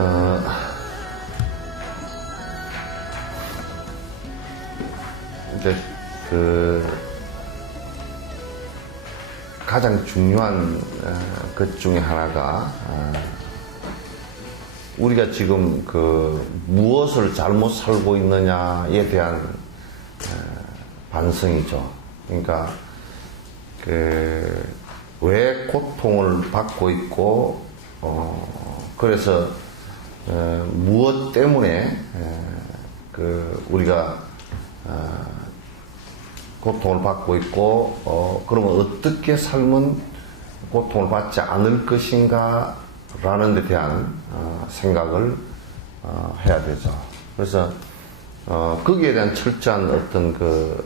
어, 이제 가장 중요한 것 중에 하나가 우리가 지금 무엇을 잘못 살고 있느냐에 대한 반성이죠. 그러니까 왜 고통을 받고 있고 그래서 무엇 때문에 우리가 고통을 받고 있고 그러면 어떻게 살면 고통을 받지 않을 것인가 라는 데 대한 생각을 해야 되죠. 그래서 거기에 대한 철저한 어떤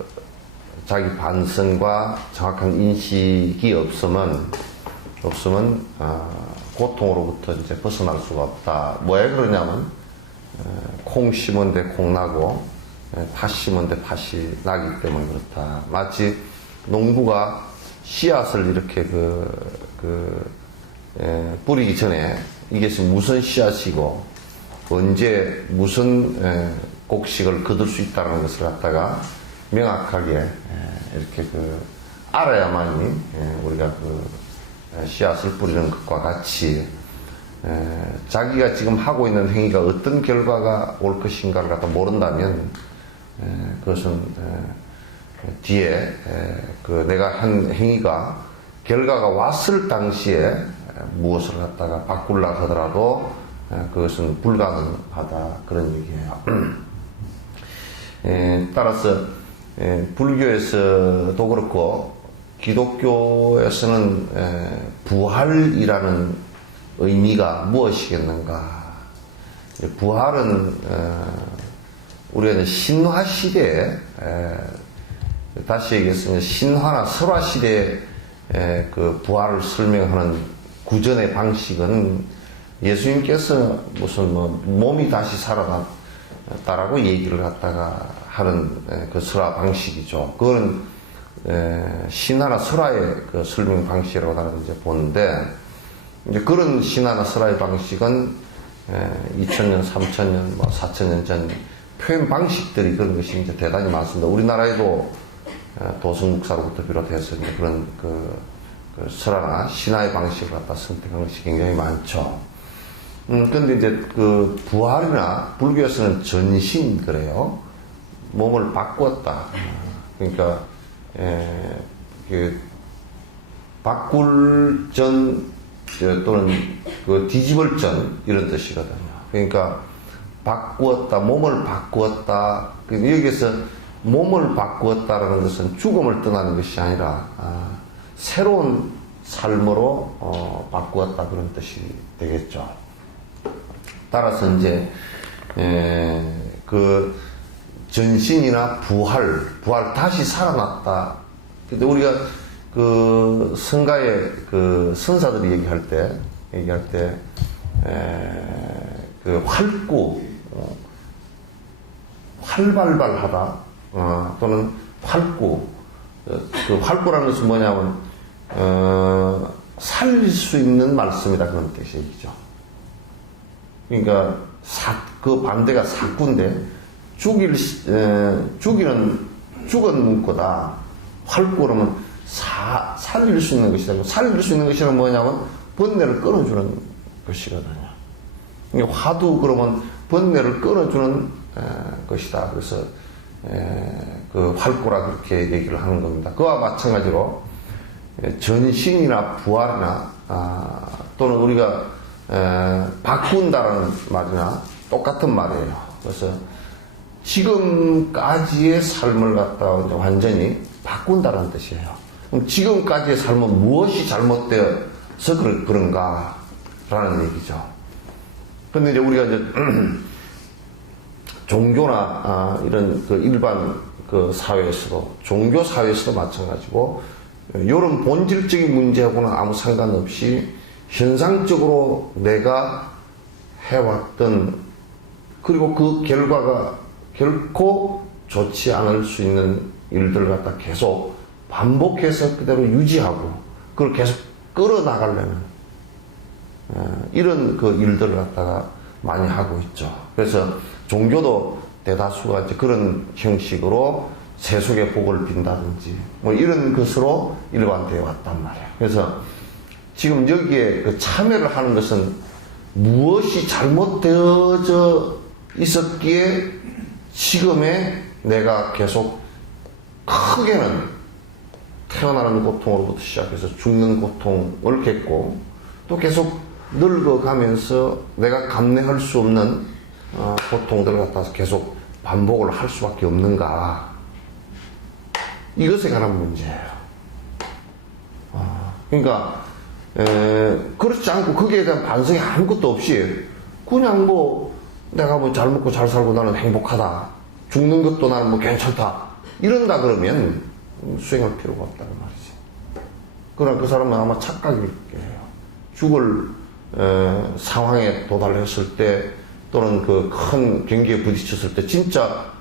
자기 반성과 정확한 인식이 없으면 고통으로부터 이제 벗어날 수가 없다. 왜 그러냐면 콩 심은 데 콩 나고 팥 심은 데 팥이 나기 때문에 그렇다. 마치 농부가 씨앗을 이렇게 뿌리기 전에 이것이 무슨 씨앗이고 언제 무슨 곡식을 거둘 수 있다는 것을 갖다가 명확하게 이렇게 알아야만이 우리가 씨앗을 뿌리는 것과 같이 자기가 지금 하고 있는 행위가 어떤 결과가 올 것인가를 갖다 모른다면 그것은 뒤에 내가 한 행위가 결과가 왔을 당시에 무엇을 갖다가 바꾸려고 하더라도 그것은 불가능하다 그런 얘기예요. 따라서 불교에서도 그렇고 기독교에서는 부활이라는 의미가 무엇이겠는가? 부활은 우리가 이제 신화 시대에 다시 얘기해서 신화나 설화 시대에 부활을 설명하는 구전의 방식은 예수님께서 무슨 몸이 다시 살아났다라고 얘기를 갖다가 하는 설화 방식이죠. 그거는 신화나 설화의 설명 방식이라고 나는 이제 보는데 이제 그런 신화나 설화의 방식은 2000년, 3000년, 4000년 전 표현 방식들이 그런 것이 이제 대단히 많습니다. 우리나라에도 도성국사로부터 비롯해서 이제 그런 설화나 신화의 방식을 갖다 선택하는 것이 굉장히 많죠. 근데 이제 부활이나 불교에서는 전신 그래요. 몸을 바꾸었다. 그러니까 바꿀 전 또는 뒤집을 전 이런 뜻이거든요. 그러니까 바꾸었다, 몸을 바꾸었다. 여기에서 몸을 바꾸었다라는 것은 죽음을 떠나는 것이 아니라 새로운 삶으로 바꾸었다 그런 뜻이 되겠죠. 따라서 이제 전신이나 부활 다시 살아났다. 근데 우리가 성가의 선사들이 얘기할 때 활구, 활발발하다, 또는 활구. 활구라는 것은 뭐냐면, 살릴 수 있는 말씀이다. 그런 뜻이죠. 그러니까, 반대가 사구인데, 죽은 문구다. 활구라면 살릴 수 있는 것이다. 살릴 수 있는 것이란 뭐냐면, 번뇌를 끊어주는 것이거든요. 화두 그러면 번뇌를 끊어주는 것이다. 그래서 활구라 그렇게 얘기를 하는 겁니다. 그와 마찬가지로 전신이나 부활이나 또는 우리가 바꾼다라는 말이나 똑같은 말이에요. 그래서 지금까지의 삶을 갖다가 완전히 바꾼다는 뜻이에요. 그럼 지금까지의 삶은 무엇이 잘못되어서 그런가라는 얘기죠. 근데 이제 우리가 이제 종교나 이런 일반 사회에서도 종교 사회에서도 마찬가지고 이런 본질적인 문제하고는 아무 상관없이 현상적으로 내가 해왔던 그리고 그 결과가 결코 좋지 않을 수 있는 일들을 갖다 계속 반복해서 그대로 유지하고 그걸 계속 끌어나가려는 이런 일들을 갖다가 많이 하고 있죠. 그래서 종교도 대다수가 이제 그런 형식으로 세속의 복을 빈다든지 뭐 이런 것으로 일반되어 왔단 말이에요. 그래서 지금 여기에 그 참여를 하는 것은 무엇이 잘못되어져 있었기에 지금의 내가 계속 크게는 태어나는 고통으로부터 시작해서 죽는 고통을 겪고 또 계속 늙어가면서 내가 감내할 수 없는 고통들을 갖다서 계속 반복을 할 수밖에 없는가, 이것에 관한 문제예요. 그러니까 그렇지 않고 거기에 대한 반성이 아무것도 없이 그냥 뭐 내가 뭐 잘 먹고 잘 살고 나는 행복하다, 죽는 것도 나는 뭐 괜찮다 이런다 그러면 수행할 필요가 없다는 말이지. 그러나 그 사람은 아마 착각일 거예요. 죽을 상황에 도달했을 때 또는 그 큰 경기에 부딪혔을 때 진짜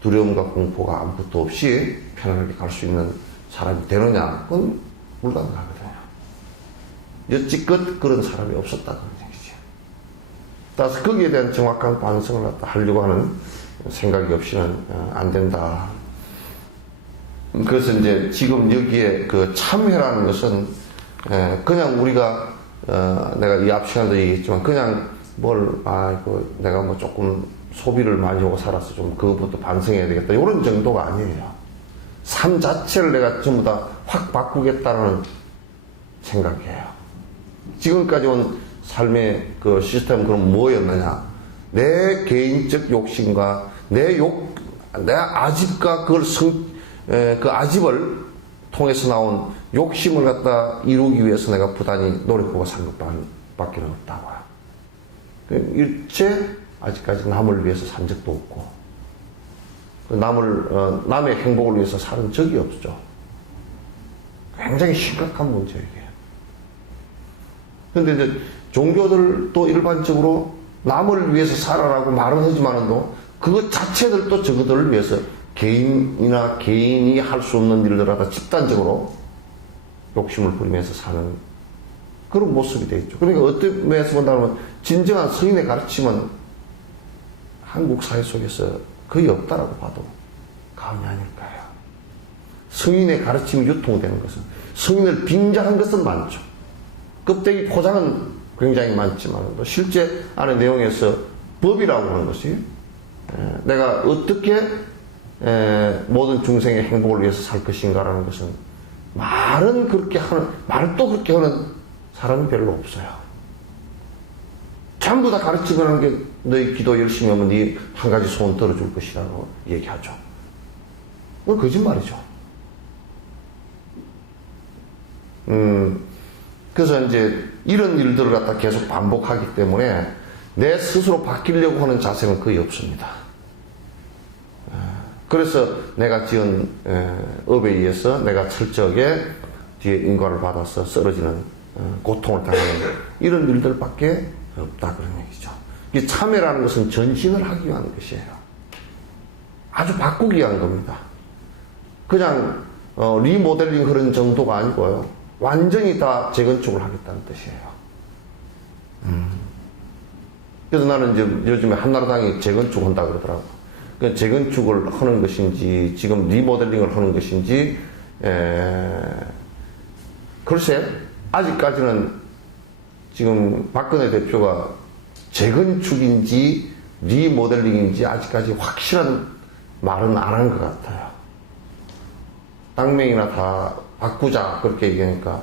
두려움과 공포가 아무것도 없이 편안하게 갈 수 있는 사람이 되느냐? 그건 불가능하거든요. 여지껏 그런 사람이 없었다는 얘기죠. 따라서 거기에 대한 정확한 반성을 하려고 하는 생각이 없이는 안 된다. 그래서 이제 지금 여기에 그 참회라는 것은 그냥 우리가 내가 이 앞 시간도 얘기했지만 그냥 내가 뭐 조금 소비를 많이 하고 살아서 좀 그것부터 반성해야 되겠다 이런 정도가 아니에요. 삶 자체를 내가 전부 다 확 바꾸겠다는 생각이에요. 지금까지 온 삶의 그 시스템은 그럼 뭐였느냐? 내 개인적 욕심과 내 아집과 그 아집을 통해서 나온 욕심을 갖다 이루기 위해서 내가 부단히 노력하고 산 것밖에 없다고요. 일체 아직까지 남을 위해서 산 적도 없고 남의 행복을 위해서 사는 적이 없죠. 굉장히 심각한 문제예요, 이게. 근데 이제 종교들도 일반적으로 남을 위해서 살아라고 말은 하지만도 그것 자체들도 저거들을 위해서 개인이 할 수 없는 일들을 하다 집단적으로 욕심을 부리면서 사는 그런 모습이 되어 있죠. 그러니까 어떤 면에서 본다면 진정한 성인의 가르침은 한국 사회 속에서 거의 없다라고 봐도 과언이 아닐까요? 성인의 가르침이 유통되는 것은, 성인을 빙자한 것은 많죠. 껍데기 포장은 굉장히 많지만 실제 안의 내용에서 법이라고 하는 것이 내가 어떻게 모든 중생의 행복을 위해서 살 것인가라는 것은 말은 그렇게 하는, 말도 그렇게 하는 사람이 별로 없어요. 전부 다 가르치고 하는 게 너희 기도 열심히 하면 네 한 가지 소원 들어줄 것이라고 얘기하죠. 그건 거짓말이죠. 그래서 이제 이런 일들을 갖다 계속 반복하기 때문에 내 스스로 바뀌려고 하는 자세는 거의 없습니다. 그래서 내가 지은 업에 의해서 내가 철저하게 뒤에 인과를 받아서 쓰러지는 고통을 당하는 이런 일들밖에 없다, 그런 얘기죠. 이 참회라는 것은 전신을 하기 위한 것이에요. 아주 바꾸기 위한 겁니다. 그냥 리모델링 그런 정도가 아니고요. 완전히 다 재건축을 하겠다는 뜻이에요. 그래서 나는 이제 요즘에 한나라당이 재건축한다 그러더라고. 그 재건축을 하는 것인지 지금 리모델링을 하는 것인지 글쎄 아직까지는 지금 박근혜 대표가 재건축인지 리모델링인지 아직까지 확실한 말은 안 한 것 같아요. 당명이나 다 바꾸자 그렇게 얘기하니까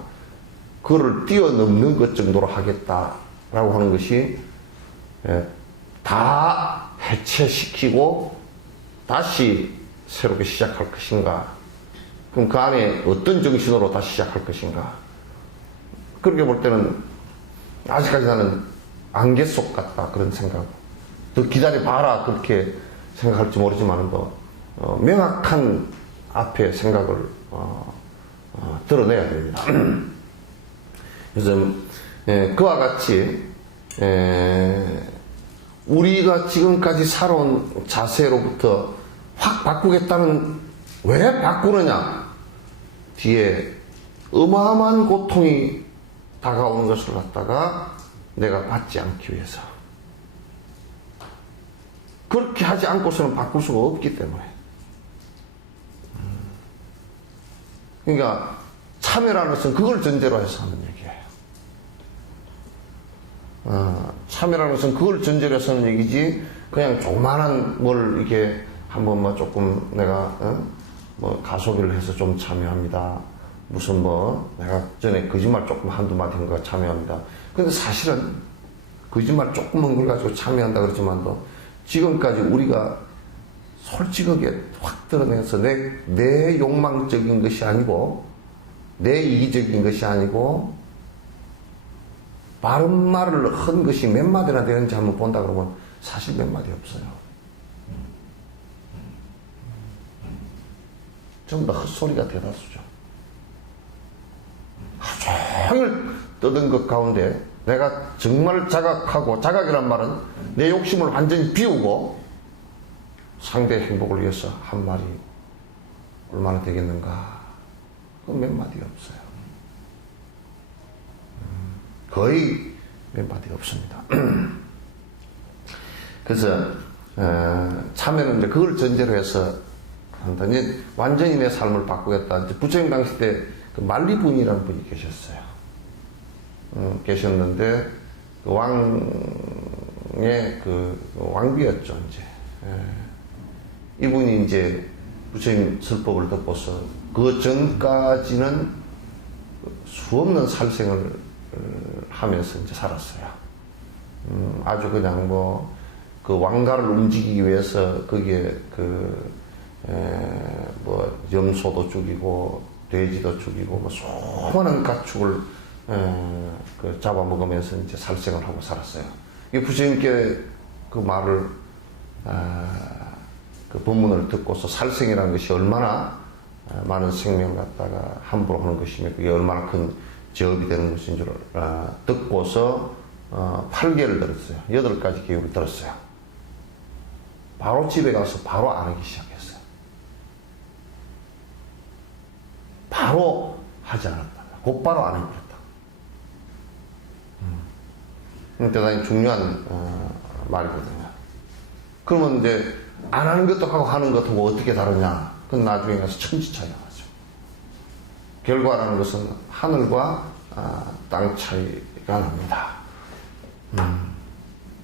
그거를 뛰어넘는 것 정도로 하겠다라고 하는 것이 다 해체시키고 다시 새롭게 시작할 것인가, 그럼 그 안에 어떤 정신으로 다시 시작할 것인가, 그렇게 볼 때는 아직까지 나는 안개 속 같다 그런 생각. 더 기다려봐라 그렇게 생각할지 모르지만 명확한 앞에 생각을 드러내야 됩니다. 그래서 그와 같이 우리가 지금까지 살아온 자세로부터 확 바꾸겠다는, 왜 바꾸느냐? 뒤에 어마어마한 고통이 다가오는 것을 갖다가 내가 받지 않기 위해서. 그렇게 하지 않고서는 바꿀 수가 없기 때문에. 그러니까 참여라는 것은 그걸 전제로 해서 하는 얘기예요. 참여라는 것은 그걸 전제로 해서 하는 얘기지, 그냥 조그마한 뭘 이렇게 한번 뭐 조금 내가 뭐 가소비를 해서 좀 참여합니다. 무슨 뭐 내가 전에 거짓말 조금 한두 마디 한 거 참여합니다. 근데 사실은 거짓말 조금 한 걸 가지고 참여한다 그러지만도 지금까지 우리가 솔직하게 확 드러내서 내 욕망적인 것이 아니고, 내 이기적인 것이 아니고, 바른 말을 한 것이 몇 마디나 되는지 한번 본다 그러면 사실 몇 마디 없어요. 전부 다 헛소리가 대다수죠. 하루 종일 떠든 것 가운데 내가 정말 자각하고, 자각이란 말은 내 욕심을 완전히 비우고 상대의 행복을 위해서 한 말이 얼마나 되겠는가? 그건 몇 마디 없어요. 거의 몇 마디 없습니다. 그래서 참여는 이제 그걸 전제로 해서 한다. 이제 완전히 내 삶을 바꾸겠다. 이제 부처님 당시 때 그 만리분이라는 분이 계셨어요. 계셨는데 그 왕의 그 왕비였죠. 이제 이분이 이제 부처님 설법을 듣고서 그 전까지는 수없는 살생을 하면서 이제 살았어요. 아주 그냥 뭐 그 왕가를 움직이기 위해서 거기에 뭐 염소도 죽이고 돼지도 죽이고 뭐 수많은 가축을 그 잡아먹으면서 이제 살생을 하고 살았어요. 이 부처님께 그 말을 그 법문을 듣고서 살생이라는 것이 얼마나 많은 생명을 갖다가 함부로 하는 것이며 그게 얼마나 큰 제업이 되는 것인 줄 듣고서 8개를 들었어요. 8가지 교육을 들었어요. 바로 집에 가서 바로 안 하기 시작했어요. 바로 하지 않았다. 곧바로 안 해버렸다. 대단히 중요한 말이거든요. 그러면 이제 안 하는 것도 하고 하는 것하고 어떻게 다르냐? 그건 나중에 가서 천지 차이가 나죠. 결과라는 것은 하늘과 땅 차이가 납니다.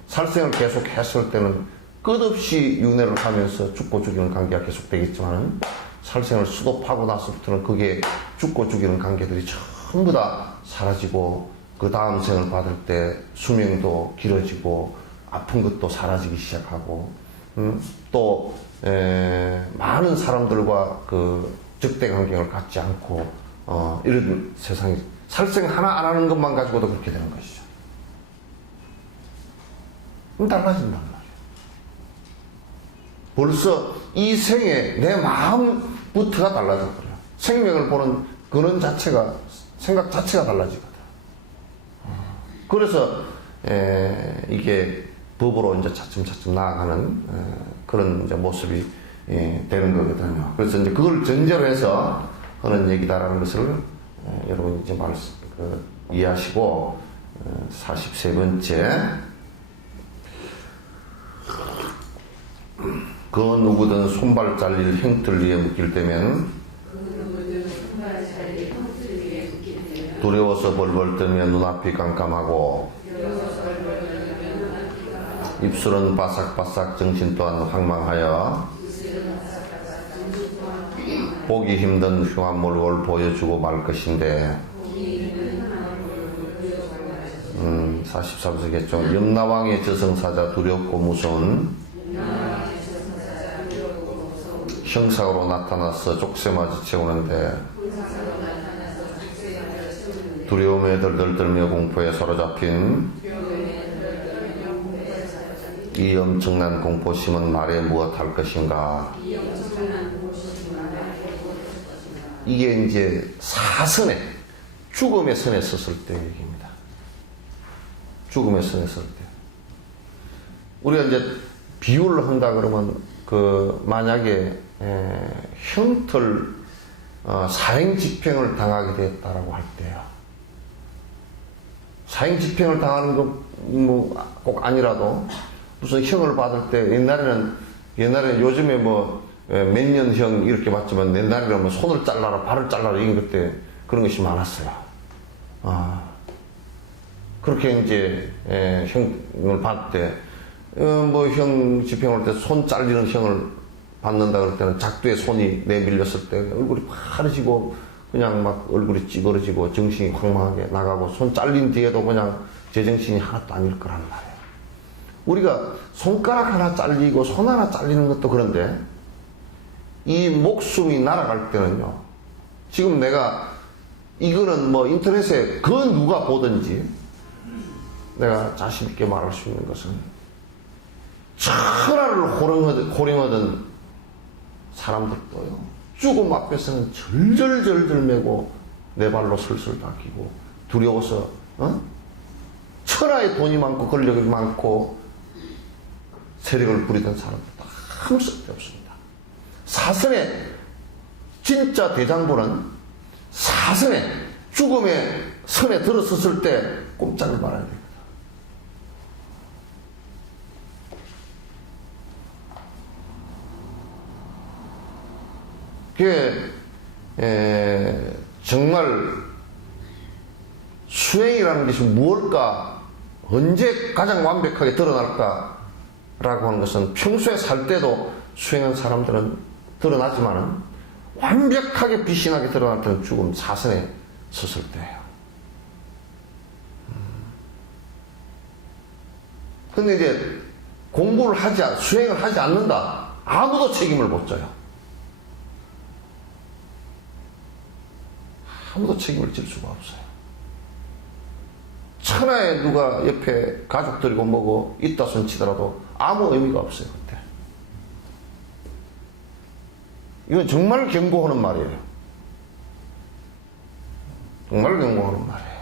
살생을 계속 했을 때는 끝없이 윤회를 하면서 죽고 죽이는 관계가 계속 되겠지만 살생을 수도파고 나서부터는 그게 죽고 죽이는 관계들이 전부 다 사라지고 그 다음 생을 받을 때 수명도 길어지고 아픈 것도 사라지기 시작하고 또 많은 사람들과 그 적대 관계를 갖지 않고 이런 세상이 살생 하나 안 하는 것만 가지고도 그렇게 되는 것이죠. 그럼 달라진단 말이에요. 벌써 이 생에 내 마음부터가 달라져버려요. 생명을 보는 근원 자체가, 생각 자체가 달라지거든. 그래서 이게 법으로 이제 차츰차츰 나아가는 그런 이제 모습이 되는 거거든요. 그래서 이제 그걸 전제로 해서 하는 얘기다라는 것을 여러분 이제 이해하시고 43번째 그 누구든 손발 잘릴 형틀 위에 묶일 때면 두려워서 벌벌 떨며 눈앞이 깜깜하고 입술은 바삭바삭 정신 또한 황망하여 보기 힘든 흉한 몰골 보여주고 말 것인데 43세겠죠. 염라왕의 저승사자 두렵고 무서운 형상으로 나타나서 족쇄마저 채우는데 두려움에 덜덜 떨며 공포에 사로잡힌 이 엄청난 공포심은 말에 무엇할 것인가. 이게 이제 사선에 죽음의 선에 섰을 때 얘기입니다. 죽음의 선에 섰을 때 우리가 이제 비유를 한다 그러면 만약에 형틀 사형 집행을 당하게 됐다라고 할 때요. 사형 집행을 당하는 거 뭐 꼭 아니라도 무슨 형을 받을 때 옛날에 요즘에 뭐 몇 년 형 이렇게 받지만 옛날에는 뭐 손을 잘라라 발을 잘라라 이런 것 때 그런 것이 많았어요. 그렇게 이제 형을 받을 때 뭐 형 집행할 때 손 잘리는 형을 받는다 그럴 때는 작두에 손이 내밀렸을 때 얼굴이 파래지고 그냥 막 얼굴이 찌그러지고 정신이 황망하게 나가고 손 잘린 뒤에도 그냥 제정신이 하나도 아닐 거란 말이에요. 우리가 손가락 하나 잘리고 손 하나 잘리는 것도 그런데 이 목숨이 날아갈 때는요. 지금 내가 이거는 뭐 인터넷에 그 누가 보든지 내가 자신 있게 말할 수 있는 것은 천하를 호령하던 사람들도요. 죽음 앞에서는 절절절절 매고 내 발로 슬슬 닦이고 두려워서 천하에 돈이 많고 권력이 많고 세력을 부리던 사람들도 아무 쓸데없습니다. 사선의 진짜 대장부는 사선의 죽음의 선에 들어섰을 때 꼼짝을 말아야 됩니다. 그게 정말 수행이라는 것이 무엇일까, 언제 가장 완벽하게 드러날까 라고 하는 것은 평소에 살 때도 수행한 사람들은 드러나지만은 완벽하게 비신하게 드러날 때는 죽음 사선에 섰을 때예요. 근데 이제 수행을 하지 않는다. 아무도 책임을 못 져요. 아무도 책임을 질 수가 없어요. 천하에 누가 옆에 가족들이고 뭐고 있다 손 치더라도 아무 의미가 없어요. 그때. 이건 정말 경고하는 말이에요. 정말 경고하는 말이에요.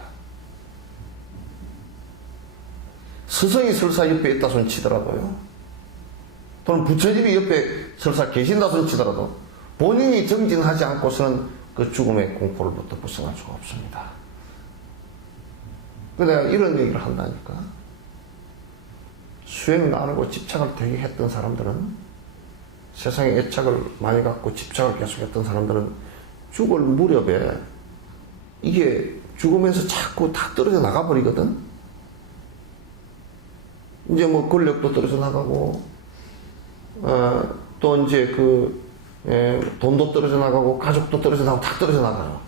스승이 설사 옆에 있다 손 치더라도요. 또는 부처님이 옆에 설사 계신다 손 치더라도 본인이 정진하지 않고서는 그 죽음의 공포로부터 벗어날 수가 없습니다. 내가 이런 얘기를 한다니까. 수행을 안 하고 집착을 되게 했던 사람들은, 세상에 애착을 많이 갖고 집착을 계속했던 사람들은 죽을 무렵에 이게 죽으면서 자꾸 다 떨어져 나가버리거든. 이제 뭐 권력도 떨어져 나가고, 또 이제 돈도 떨어져 나가고 가족도 떨어져 나가고 다 떨어져 나가요.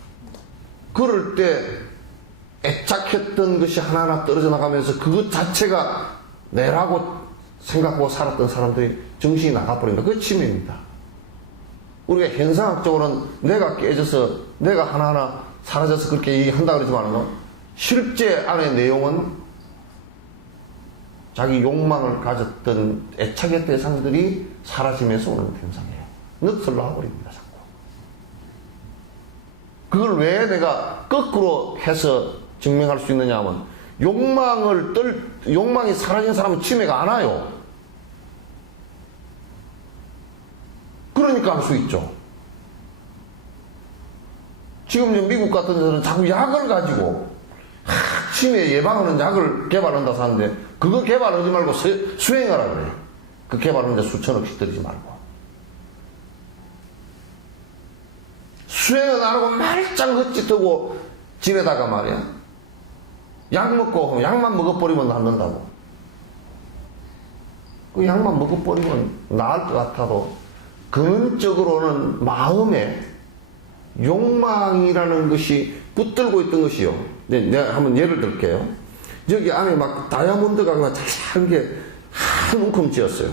그럴 때 애착했던 것이 하나하나 떨어져 나가면서 그것 자체가 내라고 생각하고 살았던 사람들이 정신이 나가버린다. 그게 치매입니다. 우리가 현상학적으로는 내가 깨져서 내가 하나하나 사라져서 그렇게 얘기한다 그러지만 실제 안의 내용은 자기 욕망을 가졌던 애착의 대상들이 사라지면서 오는 현상이에요. 늑설 놔버립니다, 자꾸. 그걸 왜 내가 거꾸로 해서 증명할 수 있느냐 하면, 욕망이 사라진 사람은 치매가 안 와요. 그러니까 할 수 있죠. 지금 미국 같은 데서는 자꾸 약을 가지고, 치매 예방하는 약을 개발한다 하는데, 그거 개발하지 말고 수행하라 그래요. 그 개발하는데 수천억씩 들이지 말고. 수행은 안 하고 말짱 헛짓하고 지내다가 말이야. 약 먹고 약만 먹어버리면 낫는다고. 그 약만 먹어버리면 나을 것 같아도 근원적으로는 마음에 욕망이라는 것이 붙들고 있던 것이요. 내가 한번 예를 들게요. 여기 안에 막 다이아몬드가 그냥 잘한 게 한 움큼 쥐었어요.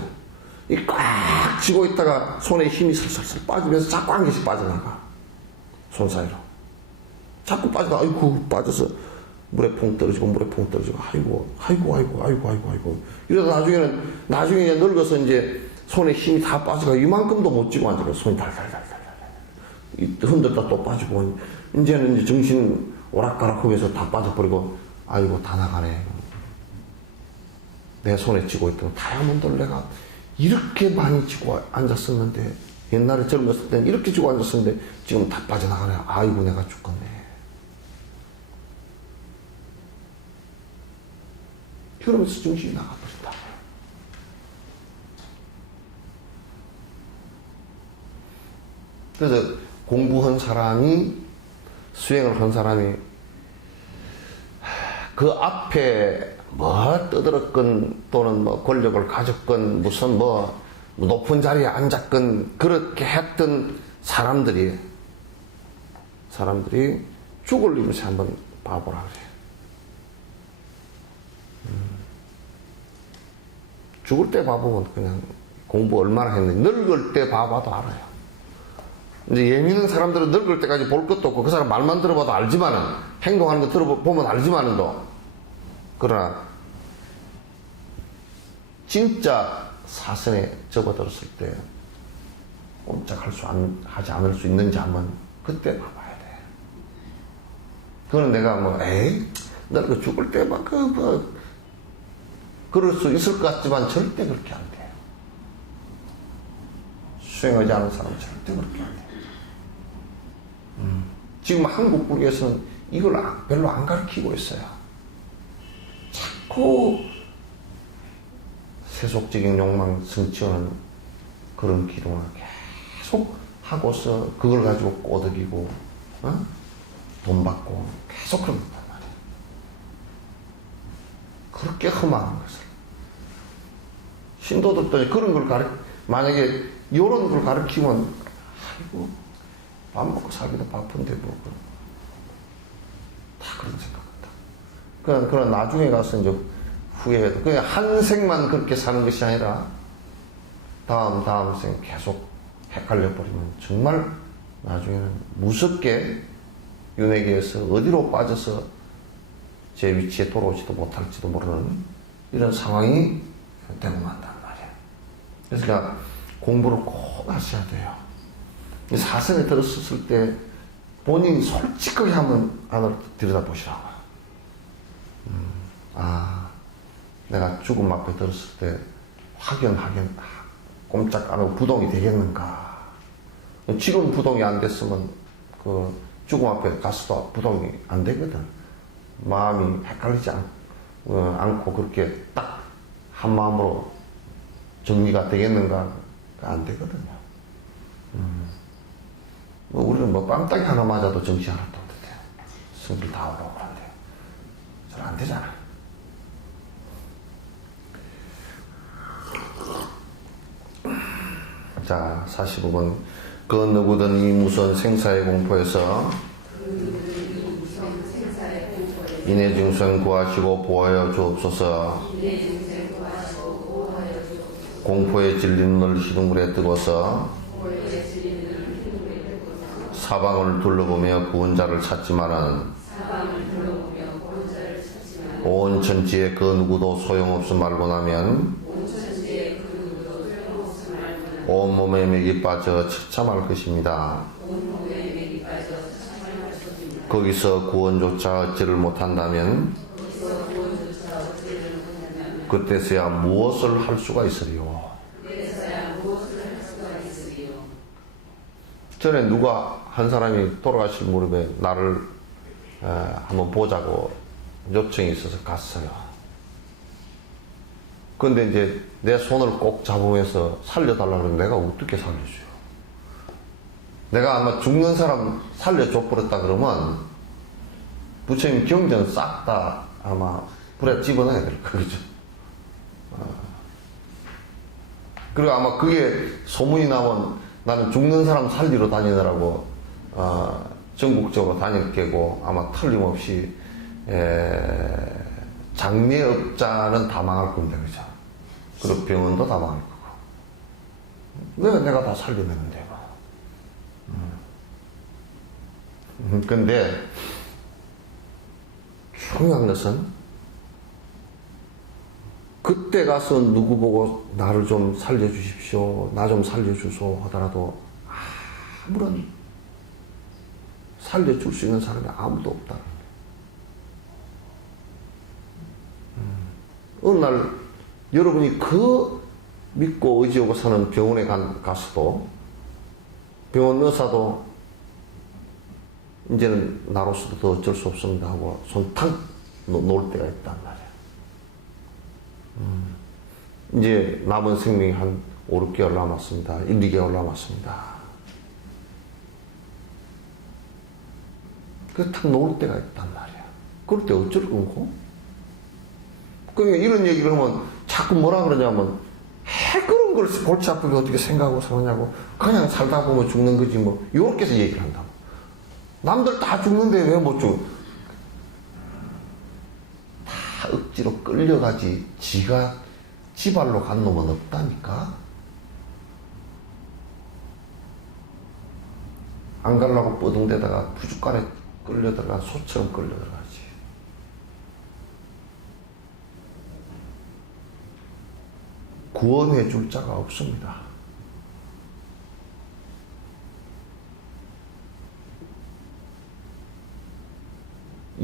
이 꽉 쥐고 있다가 손에 힘이 슬슬 빠지면서 자꾸 한 개씩 빠져나가. 손 사이로. 자꾸 빠져나가. 아이고, 빠져서 물에 퐁 떨어지고, 아이고. 이러다 나중에 이제 늙어서 이제 손에 힘이 다 빠져가 이만큼도 못 쥐고 앉아서 손이 달달달달. 흔들다 또 빠지고, 이제는 이제 정신 오락가락 하면서 다 빠져버리고, 아이고, 다 나가네. 내 손에 쥐고 있던 다이아몬드를 내가 이렇게 많이 쥐고 앉았었는데, 옛날에 젊었을 때는 이렇게 쥐고 앉았었는데, 지금 다 빠져나가네. 아이고, 내가 죽겠네. 그러면서 정신이 나가버린다. 그래서 공부한 사람이, 수행을 한 사람이 그 앞에 뭐 떠들었건 또는 뭐 권력을 가졌건 무슨 뭐 높은 자리에 앉았건 그렇게 했던 사람들이 죽을 일을 한번 봐보라 그래요. 죽을 때 봐보면 그냥 공부 얼마나 했는지, 늙을 때 봐봐도 알아요. 이제 예민한 사람들은 늙을 때까지 볼 것도 없고 그 사람 말만 들어봐도 알지만은, 행동하는 거 들어보면 알지만은도, 그러나 진짜 사선에 접어들었을 때 꼼짝하지 않을 수 있는지 한번 그때 봐봐야 돼. 그거는 내가 늙어 죽을 때 막 그럴 수 있을 것 같지만 절대 그렇게 안 돼요. 수행하지 않은 사람은 절대 그렇게 안 돼요. 지금 한국 국에서는 이걸 별로 안 가르치고 있어요. 자꾸 세속적인 욕망 성취하는 그런 기동을 계속 하고서 그걸 가지고 꼬드기고 돈 받고 계속 그런 거단 말이에요. 그렇게 험한 것을. 신도들도 그런 걸 만약에 이런 걸 가르치면, 아이고, 밥 먹고 살기도 바쁜데 뭐, 다 그런 생각한다. 그런 나중에 가서 이제 후회해도, 그냥 한 생만 그렇게 사는 것이 아니라, 다음 생 계속 헷갈려버리면 정말 나중에는 무섭게 윤회계에서 어디로 빠져서 제 위치에 돌아오지도 못할지도 모르는 이런 상황이 되고 만단 말이에요. 그래서 그냥 공부를 꼭 하셔야 돼요. 사선에 들었을 때 본인이 솔직하게 한번 안을 들여다보시라고요. 내가 죽음 앞에 들었을 때 꼼짝 안 하고 부동이 되겠는가. 지금 부동이 안 됐으면 그 죽음 앞에 가서도 부동이 안 되거든. 마음이 헷갈리지 않고 그렇게 딱 한 마음으로 정리가 되겠는가. 안 되거든요. 우리는 뭐 뺨따기 하나 맞아도 정신 하나도 없는데요. 성질 다 오라고 하는데요. 잘 안 되잖아. 자, 45번. 그 누구든 이 무서운 생사의 공포에서 인해증선 구하시고 보호하여 주옵소서. 공포에 질린 늘 시둥물에 뜨고서 사방을 둘러보며 구원자를 찾지만은 온 천지에 그 누구도 소용없음 말고 나면 온몸에 맥이 빠져 처참할 것입니다. 거기서 구원조차 얻지를 못한다면 그때서야 무엇을 할 수가 있으리요. 전에 누가 한 사람이 돌아가실 무렵에 나를 한번 보자고 요청이 있어서 갔어요. 근데 이제 내 손을 꼭 잡으면서 살려달라고 하면 내가 어떻게 살려줘요? 내가 아마 죽는 사람 살려줘 버렸다 그러면 부처님 경전 싹 다 아마 불에 집어넣어야 될 거죠. 그리고 아마 그게 소문이 나면 나는 죽는 사람 살리러 다니느라고 전국적으로 다닐 게고 아마 틀림없이 장례업자는 다 망할 겁니다. 그죠? 그리고 병원도 다 망할 거고. 내가 다 살려내는데 뭐. 근데 중요한 것은 그때 가서 누구 보고 나를 좀 살려주십시오, 나 좀 살려주소 하더라도 아무런 살려줄 수 있는 사람이 아무도 없다. 어느 날 여러분이 그 믿고 의지하고 사는 병원에 가서도 병원 의사도 이제는 나로서도 더 어쩔 수 없습니다 하고 손 탁 놓을 때가 있단 말이야. 이제 남은 생명이 한 5, 6개월 남았습니다. 1, 2개월 남았습니다. 탁 놓을 때가 있단 말이야. 그럴 때 어쩔 건고? 그러니까 이런 얘기를 하면 자꾸 뭐라 그러냐면, 그런 걸 골치 아프게 어떻게 생각하고 사느냐고. 그냥 살다 보면 죽는 거지 뭐. 요렇게 해서 얘기를 한다고. 남들 다 죽는데 왜 못 죽어? 다 억지로 끌려가지. 지가 지 발로 간 놈은 없다니까? 안 가려고 뻐둥대다가 부둣간에 끌려들어간 소처럼 끌려들어가지. 구원해 줄 자가 없습니다.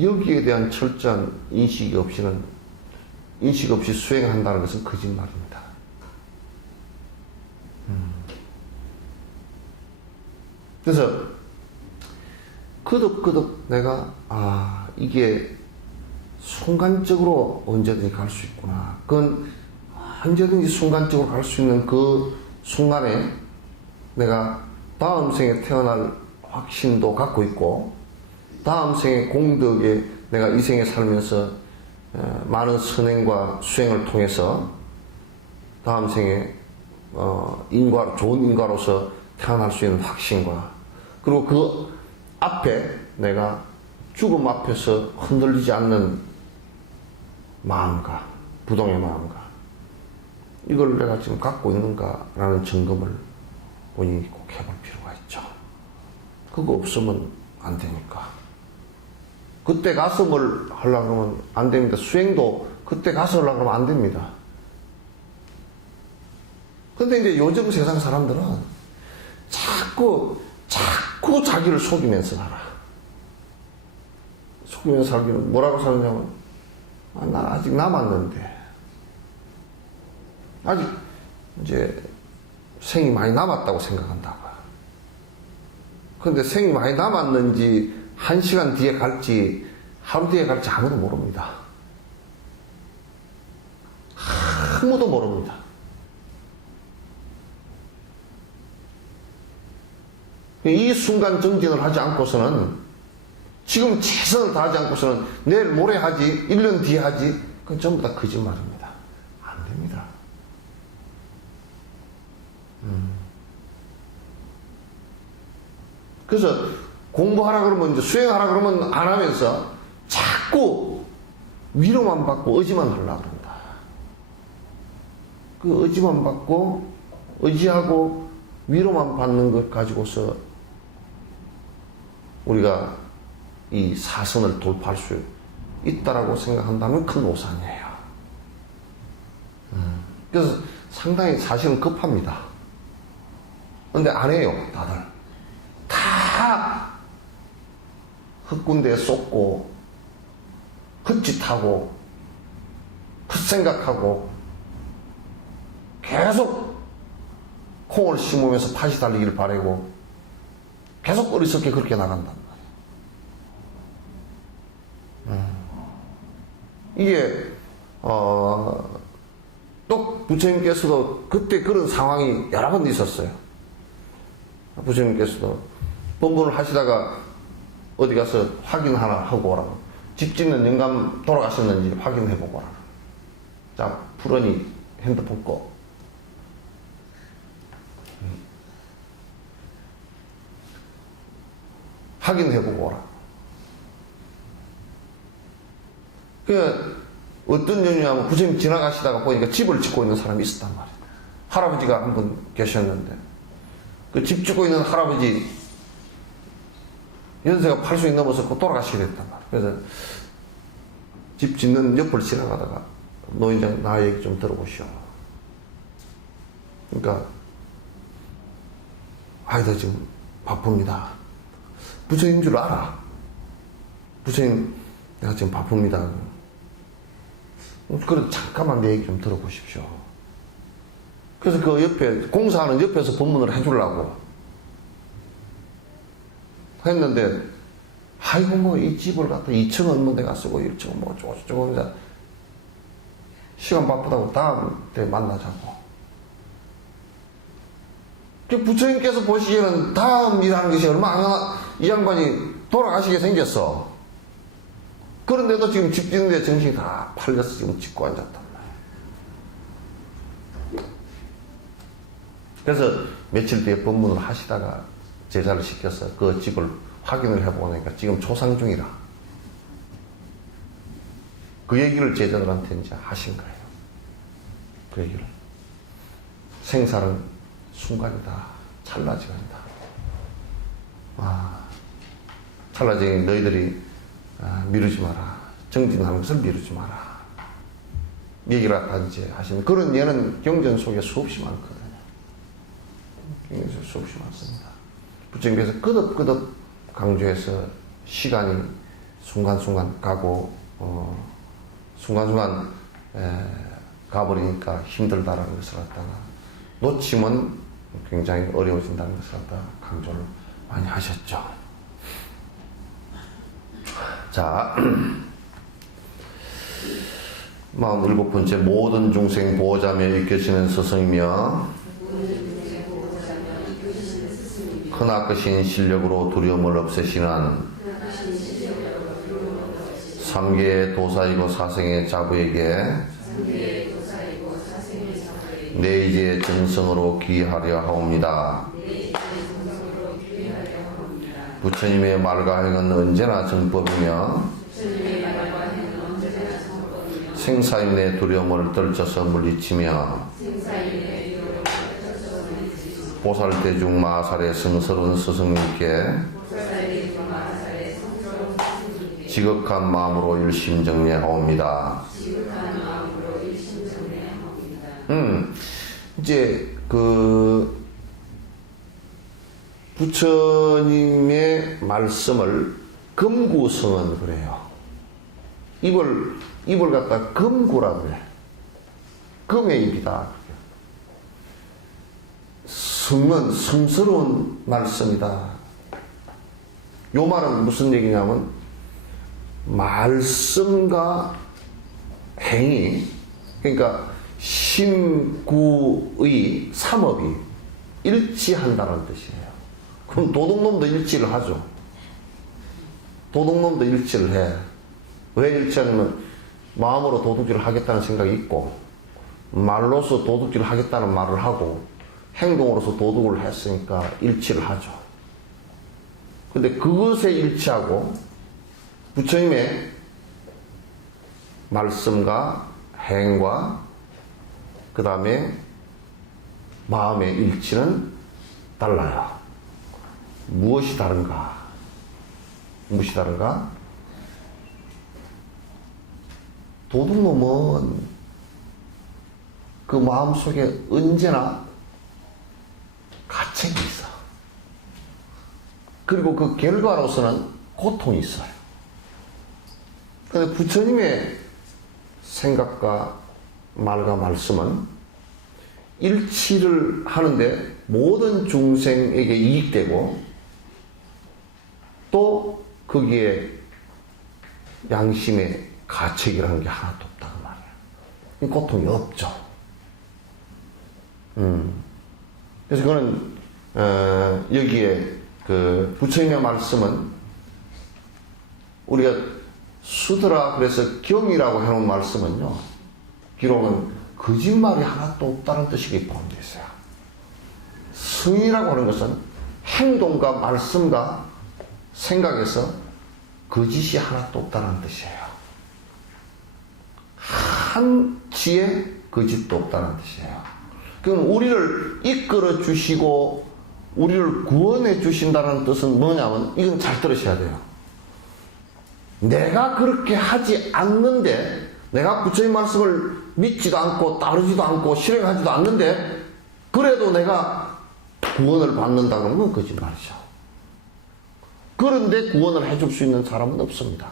여기에 대한 철저한 인식 없이 수행한다는 것은 거짓말입니다. 그래서 거듭거듭 내가 이게 순간적으로 언제든지 갈 수 있구나. 그건 언제든지 순간적으로 갈 수 있는 그 순간에 내가 다음 생에 태어날 확신도 갖고 있고, 다음 생의 공덕에 내가 이 생에 살면서 많은 선행과 수행을 통해서 다음 생에 좋은 인과로서 태어날 수 있는 확신과, 그리고 그 앞에 내가 죽음 앞에서 흔들리지 않는 마음과 부동의 마음과, 이걸 내가 지금 갖고 있는가라는 점검을 본인이 꼭 해볼 필요가 있죠. 그거 없으면 안 되니까. 그때 가서 뭘 하려고 하면 안 됩니다. 수행도 그때 가서 하려고 하면 안 됩니다. 근데 이제 요즘 세상 사람들은 자꾸 자기를 속이면서 살아. 속이면서 살기는 뭐라고 사느냐면, 나 아직 남았는데. 아직 이제 생이 많이 남았다고 생각한다고. 근데 생이 많이 남았는지 1시간 뒤에 갈지 하루 뒤에 갈지 아무도 모릅니다. 아무도 모릅니다. 이 순간 정진을 하지 않고서는, 지금 최선을 다하지 않고서는 내일 모레 하지, 1년 뒤에 하지, 그건 전부 다 거짓말입니다. 안 됩니다. 그래서 공부하라 그러면, 이제 수행하라 그러면 안 하면서 자꾸 위로만 받고 의지만 하려고 그런다. 그 의지만 받고, 의지하고 위로만 받는 것 가지고서 우리가 이 사선을 돌파할 수 있다라고 생각한다면 큰 오산이에요. 그래서 상당히 사실은 급합니다. 근데 안 해요, 다들. 다 헛군대에 쏟고, 헛짓하고, 헛생각하고, 계속 콩을 심으면서 팥이 달리기를 바라고, 계속 어리석게 그렇게 나간단 말이에요. 이게, 또 부처님께서도 그때 그런 상황이 여러 번 있었어요. 부처님께서도 법문을 하시다가 어디 가서 확인 하나 하고 오라고. 집 짓는 영감 돌아가셨는지 확인해보고 오라고. 자, 푸른이 핸드폰 꺼. 확인해보고 오라. 어떤 연유냐면, 부처님 지나가시다가 보니까 집을 짓고 있는 사람이 있었단 말이에요. 할아버지가 한 분 계셨는데, 그 집 짓고 있는 할아버지 연세가 80이 넘어서 돌아가시게 됐단 말이에요. 그래서 집 짓는 옆을 지나가다가, 노인장 나 얘기 좀 들어보시오. 그러니까, 나 지금 바쁩니다. 부처님 줄 알아. 부처님, 내가 지금 바쁩니다. 그래, 잠깐만 내 얘기 좀 들어보십시오. 그래서 그 옆에, 공사하는 옆에서 법문을 해주려고 했는데, 이 집을 갖다 2층 얼마 내가 쓰고 1층 어쩌고 이제 시간 바쁘다고 다음 때 만나자고. 그 부처님께서 보시기에는 다음 일하는 것이 얼마 안 하나, 이 양반이 돌아가시게 생겼어. 그런데도 지금 집 짓는데 정신이 다 팔려서 지금 짓고 앉았단 말이야. 그래서 며칠 뒤에 법문을 하시다가 제자를 시켜서 그 집을 확인을 해보니까 지금 초상 중이라. 그 얘기를 제자들한테 이제 하신 거예요. 그 얘기를. 생사는 순간이다. 찰나지간이다. 찰나지간이 너희들이 미루지 마라. 정진하는 것을 미루지 마라. 얘기를 다 이제 하시는 그런 예는 경전 속에 수없이 많거든요. 경전 속에 수없이 많습니다. 부처님께서 끄덕끄덕 강조해서 시간이 순간순간 가고, 순간순간 가버리니까 힘들다라는 것을 갖다가 놓치면 굉장히 어려워진다는 것을 갖다가 강조를 많이 하셨죠. 자, 47번째 모든 중생 보호자며 이끄시는 스승이며 크나크신 실력으로 두려움을 없애시는 삼계의 도사이고 사생의 자부에게 내이지의 정성으로 기하려 하옵니다. 부처님의 말과 행은 언제나 정법이며 생사인의 두려움을 떨쳐서 물리치며 보살대중 마살의 성스러운 스승님께 지극한 마음으로 일심정례하옵니다. 이제 부처님의 말씀을 금구성은 그래요. 입을 갖다 금구라 그래. 금의 입이다. 성은 성스러운 말씀이다. 요 말은 무슨 얘기냐면 말씀과 행위, 그러니까 심구의 삼업이 일치한다는 뜻이에요. 그럼 도둑놈도 일치를 하죠. 도둑놈도 일치를 해. 왜 일치하냐면 마음으로 도둑질을 하겠다는 생각이 있고 말로서 도둑질을 하겠다는 말을 하고 행동으로서 도둑을 했으니까 일치를 하죠. 근데 그것에 일치하고 부처님의 말씀과 행과 그 다음에 마음의 일치는 달라요. 무엇이 다른가? 무엇이 다른가? 도둑놈은 그 마음속에 언제나 가책이 있어. 그리고 그 결과로서는 고통이 있어요. 그런데 부처님의 생각과 말과 말씀은 일치를 하는데 모든 중생에게 이익되고 또 거기에 양심의 가책이라는 게 하나도 없다 그 말이에요. 고통이 없죠. 그래서 그거는 여기에 그 부처님의 말씀은 우리가 수더라 그래서 경이라고 해놓은 말씀은요, 기록은 거짓말이 하나도 없다는 뜻이 포함되어 있어요. 승이라고 하는 것은 행동과 말씀과 생각에서 거짓이 하나도 없다는 뜻이에요. 한치의 거짓도 없다는 뜻이에요. 그럼 우리를 이끌어 주시고 우리를 구원해 주신다는 뜻은 뭐냐면 이건 잘 들으셔야 돼요. 내가 그렇게 하지 않는데, 내가 부처님 말씀을 믿지도 않고 따르지도 않고 실행하지도 않는데 그래도 내가 구원을 받는다 그러면 그건 거짓말이죠. 그런데 구원을 해줄 수 있는 사람은 없습니다.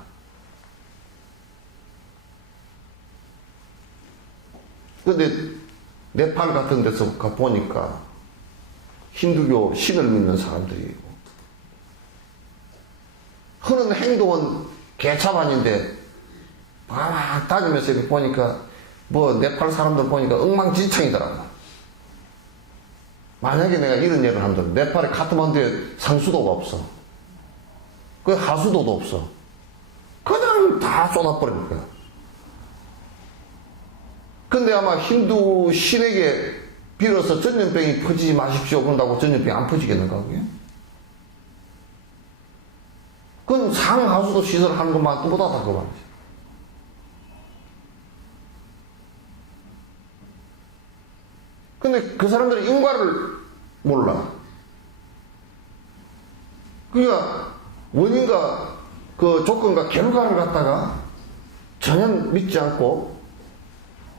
근데 네팔 같은 데서 가보니까 힌두교 신을 믿는 사람들이 하는 행동은 개차반인데 막 다니면서 이렇게 보니까 뭐 네팔 사람들 보니까 엉망진창이더라고. 만약에 내가 이런 예를 한다면 네팔의 카트만두에 상수도가 없어. 그 하수도도 없어. 그냥 다 쏟아버린 거야. 근데 아마 힌두 신에게 빌어서 전염병이 퍼지지 마십시오 그런다고 전염병이 안 퍼지겠는가 그게? 그건 상하수도 시설을 하는 것만 못하다 그 말이지. 근데 그 사람들은 인과를 몰라. 그러니까 원인과 그 조건과 결과를 갖다가 전혀 믿지 않고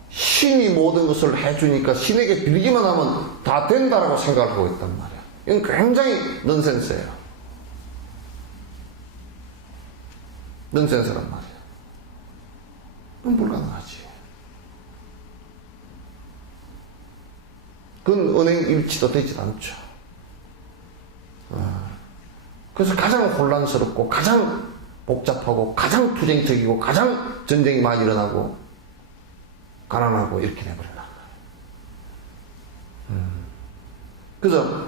신이 모든 것을 해주니까 신에게 빌기만 하면 다 된다라고 생각을 하고 있단 말이야. 이건 굉장히 넌센스예요. 넌센스란 말이야. 그건 불가능하지. 그건 은행 일치도 되지 않죠. 그래서 가장 혼란스럽고 가장 복잡하고 가장 투쟁적이고 가장 전쟁이 많이 일어나고 가난하고 이렇게 돼버린다. 그래서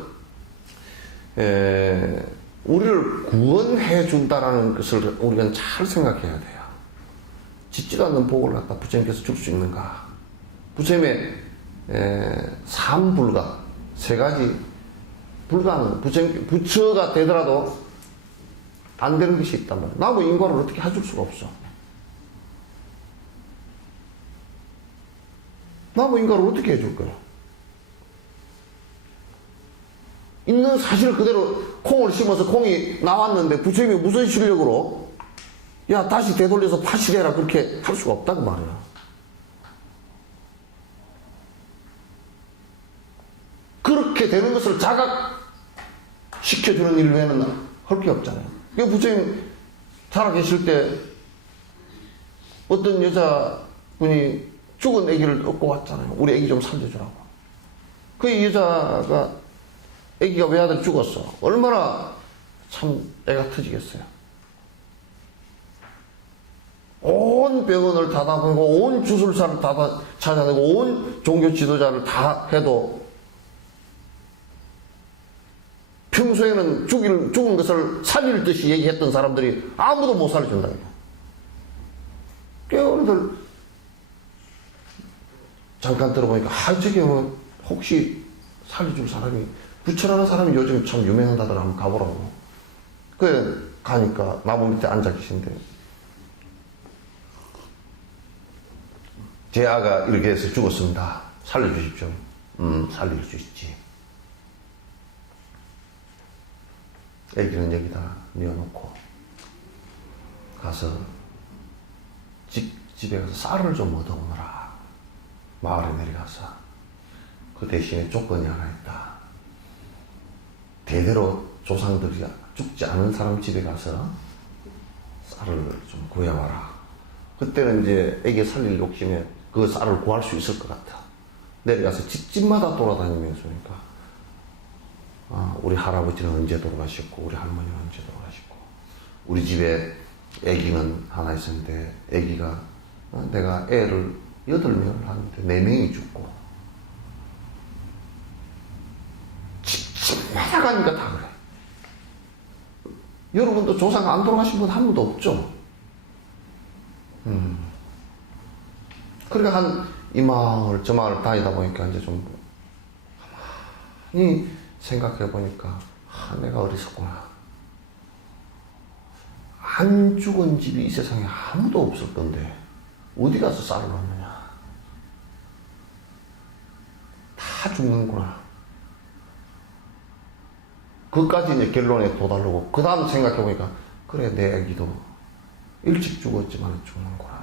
우리를 구원해 준다라는 것을 우리가 잘 생각해야 돼요. 짓지도 않는 복을 갖다 부처님께서 줄 수 있는가? 부처님의 삼불가 세 가지 불가능. 부처가 되더라도 안 되는 것이 있단 말이야. 나무 인과를 어떻게 해줄 수가 없어. 나무 인과를 어떻게 해줄 거야? 있는 사실 그대로 콩을 심어서 콩이 나왔는데 부처님이 무슨 실력으로 야 다시 되돌려서 파시해라 그렇게 할 수가 없다고 말이야. 그렇게 되는 것을 자각시켜주는 일 외에는 할 게 없잖아요. 부처님 살아계실 때 어떤 여자분이 죽은 아기를 얻고 왔잖아요. 우리 아기 좀 살려주라고. 그 여자가 아기가 외아들 죽었어. 얼마나 참 애가 터지겠어요. 온 병원을 닫아보고 온 주술사를 다 찾아내고 온 종교 지도자를 다 해도 평소에는 죽은 것을 살릴 듯이 얘기했던 사람들이 아무도 못 살려준다. 깨어들 잠깐 들어보니까 저게 뭐 혹시 살려줄 사람이 부처라는 사람이 요즘 참 유명하다더라 한번 가보라고. 그래 가니까 나무 밑에 앉아 계신데 제 아가 이렇게 해서 죽었습니다. 살려주십시오. 살릴 수 있지. 애기는 여기다 뉘어놓고 가서 집에 가서 쌀을 좀 얻어오너라. 마을에 내려가서. 그 대신에 조건이 하나 있다. 대대로 조상들이 죽지 않은 사람 집에 가서 쌀을 좀 구해와라. 그때는 이제 애기 살릴 욕심에 그 쌀을 구할 수 있을 것 같아. 내려가서 집집마다 돌아다니면서 그러니까 우리 할아버지는 언제 돌아가셨고 우리 할머니는 언제 돌아가셨고 우리 집에 아기는 하나 있었는데 아기가 내가 애를 8명을 하는데 4명이 죽고 집집마다 가니까 다 그래. 여러분도 조상 안 돌아가신 분 한 분도 없죠? 그러니까 이 마을 저 마을 다니다 보니까 이제 좀 가만히 생각해 보니까 내가 어리석구나. 안 죽은 집이 이 세상에 아무도 없을 건데 어디 가서 쌀을 얻느냐. 다 죽는구나. 그까지 이제 결론에 도달하고 그 다음 생각해 보니까 그래 내 아기도 일찍 죽었지만 죽었구나.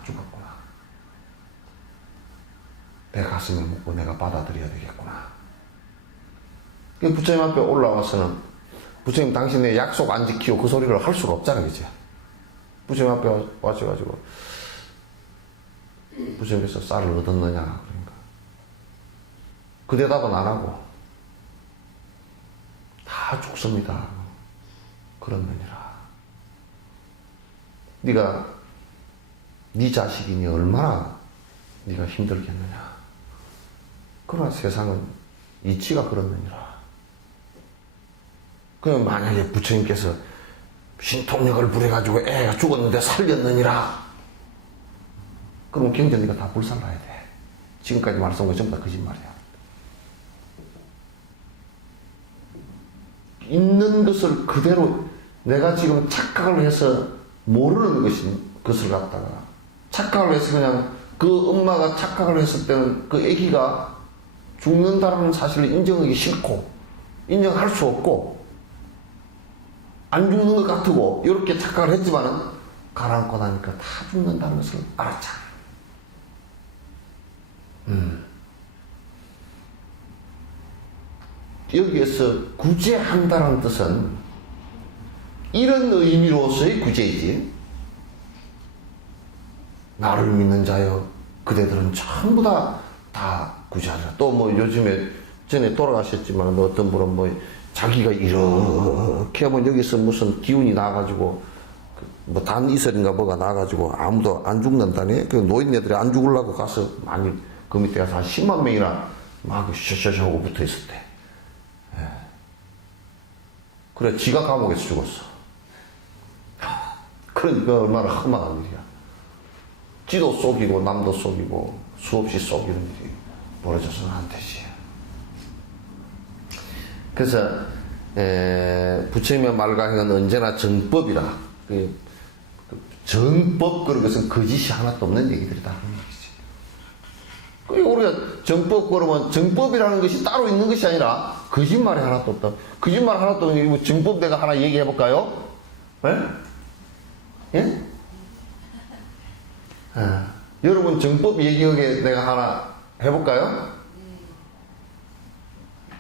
내 가슴에 묻고 내가 받아들여야 되겠구나. 부처님 앞에 올라와서는 부처님 당신의 약속 안 지키고 그 소리를 할 수가 없잖아요. 그치? 부처님 앞에 와셔가지고 부처님께서 쌀을 얻었느냐 그러니까 그 대답은 안 하고 다 죽습니다. 그렇느니라. 네가 네 자식이니 얼마나 네가 힘들겠느냐. 그러나 세상은 이치가 그렇느니라. 그럼 만약에 부처님께서 신통력을 부려가지고 애가 죽었는데 살렸느니라. 그럼 경전이가 다 불살라야 돼. 지금까지 말씀한 거 전부 다 거짓말이야. 있는 것을 그대로 내가 지금 착각을 해서 모르는 것을 갖다가 착각을 해서 그냥 그 엄마가 착각을 했을 때는 그 아기가 죽는다는 사실을 인정하기 싫고 인정할 수 없고 안 죽는 것 같고 이렇게 착각을 했지만은 가라앉고 나니까 다 죽는다는 것을 알았잖아. 여기에서 구제한다는 뜻은 이런 의미로서의 구제이지. 나를 믿는 자여 그대들은 전부 다 구제하리라. 또 뭐 요즘에 전에 돌아가셨지만 어떤 분은 뭐 자기가 이렇게 하면 여기서 무슨 기운이 나가지고 뭐 단 이슬인가 뭐가 나가지고 아무도 안 죽는다네. 그 노인네들이 안 죽으려고 가서 많이 그 밑에 가서 한 10만 명이나 막 셔셔셔 하고 붙어 있었대. 예. 그래 지가 감옥에서 죽었어. 그러니까 얼마나 험한 일이야. 지도 속이고 남도 속이고 수없이 속이는 일이 벌어져서는 안 되지. 그래서 부처님의 말과는 언제나 정법이라. 정법 그런 것은 거짓이 하나도 없는 얘기들이다 하는 얘기지. 우리가 정법 그러면 정법이라는 것이 따로 있는 것이 아니라 거짓말이 하나도 없다. 거짓말 하나도 없는 정법 내가 하나 얘기해 볼까요? 예? 예? 아, 여러분 정법 얘기하게 내가 하나 해볼까요?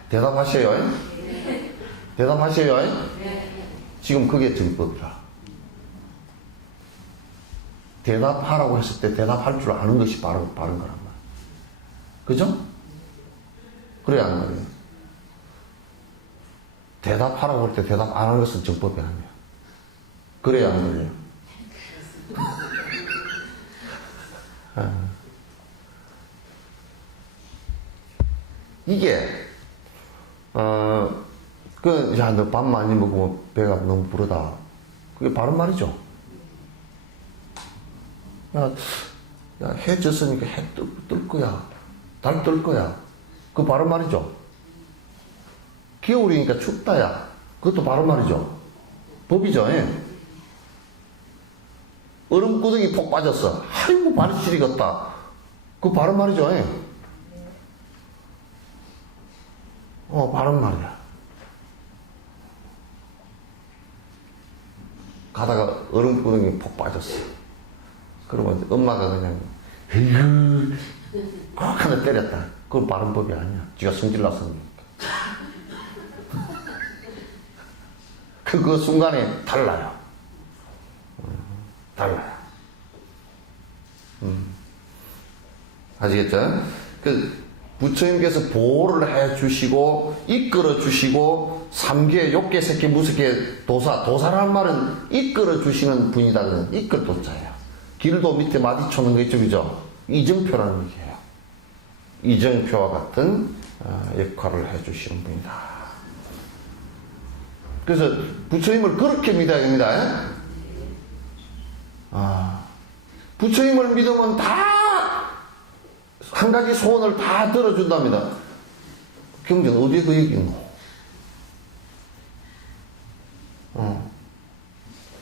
대답하셔요. 대답하셔요. 지금 그게 정법이라. 대답하라고 했을 때 대답할 줄 아는 것이 바른 거란 말이야. 그죠? 그래야 안 말이에요. 대답하라고 할 때 대답 안 하는 것은 정법이 아니야. 그래야 안 말이에요. 이게 야, 너 밥 많이 먹으면 배가 너무 부르다. 그게 바른 말이죠. 야, 해 졌으니까 해 뜰 거야. 달 뜰 거야. 그거 바른 말이죠. 겨울이니까 춥다야. 그것도 바른 말이죠. 법이죠. 예. 얼음구덩이 폭 빠졌어. 아이고, 발이 시리겠다. 그거 바른 말이죠. 예. 바른 말이야. 가다가 얼음구덩이 폭 빠졌어. 그러면 엄마가 그냥 에휴 꼭 하나 때렸다. 그건 바른 법이 아니야. 지가 성질 났으니까. 그 순간에 달라요. 달라요. 아시겠죠? 부처님께서 보호를 해주시고 이끌어 주시고 삼계, 욕계, 색계, 무색계, 도사라는 말은 이끌어 주시는 분이다. 이끌 도자예요. 길도 밑에 마디쳐는 거 있죠, 그죠? 이정표라는 얘기예요. 이정표와 같은 역할을 해주시는 분이다. 그래서 부처님을 그렇게 믿어야 됩니다. 부처님을 믿으면 다 한 가지 소원을 다 들어준답니다. 경전 어디에 그 얘기 있노?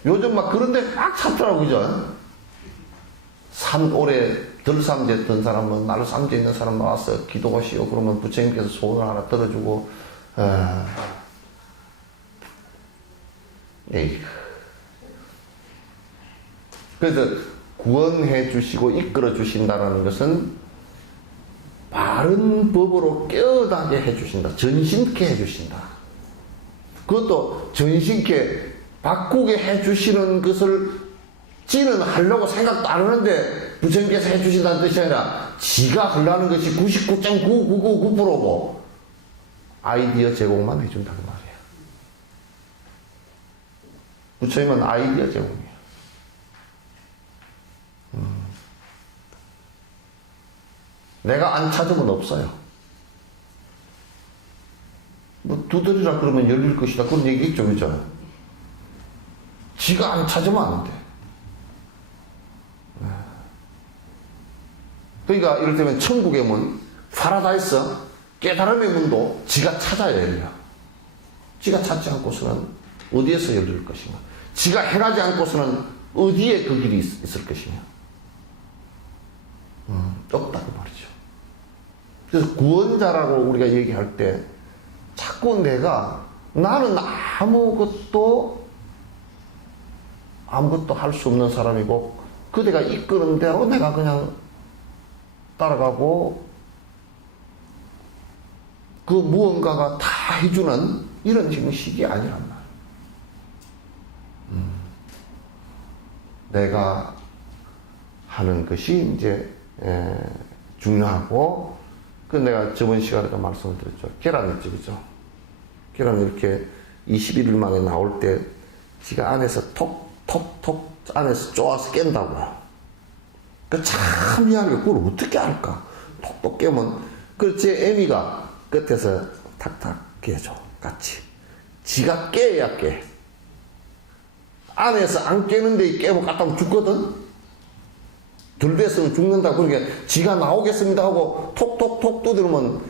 요즘 막 그런데 막 찾더라고, 그죠? 산 오래 들삼재 던 사람은 날로 삼재 있는 사람 나와서 기도하시오. 그러면 부처님께서 소원을 하나 들어주고, 에이. 그래서 구원해 주시고 이끌어 주신다는 것은 바른 법으로 깨어나게 해주신다. 전신케 해주신다. 그것도 전신케 바꾸게 해주시는 것을 지는 하려고 생각도 안 하는데 부처님께서 해주신다는 뜻이 아니라 지가 하려는 것이 99.9999%고 아이디어 제공만 해준다는 말이에요. 부처님은 아이디어 제공이에요. 내가 안 찾으면 없어요. 뭐 두드리라 그러면 열릴 것이다. 그런 얘기 있죠, 그죠? 지가 안 찾으면 안 돼. 그러니까 이를테면 천국의 문, 파라다이스, 깨달음의 문도 지가 찾아야 열려. 지가 찾지 않고서는 어디에서 열릴 것인가? 지가 행하지 않고서는 어디에 그 길이 있을 것이냐? 없다고 말이죠. 그래서 구원자라고 우리가 얘기할 때 자꾸 나는 아무것도 할 수 없는 사람이고 그대가 이끄는 대로 내가 그냥 따라가고 그 무언가가 다 해주는 이런 형식이 아니란 말이에요. 내가 하는 것이 이제 중요하고, 그 내가 저번 시간에도 말씀을 드렸죠. 계란집이죠. 계란 이렇게 21일 만에 나올 때 지가 안에서 톡톡톡 안에서 쪼아서 깬다고요. 그 참 미안해. 그걸 어떻게 할까? 톡톡 깨면 그 제 애미가 끝에서 탁탁 깨줘. 같이. 지가 깨야 깨. 안에서 안 깨는데 깨면 까딱 죽거든? 덜 됐으면 죽는다. 그러니까 지가 나오겠습니다 하고 톡톡톡 두드리면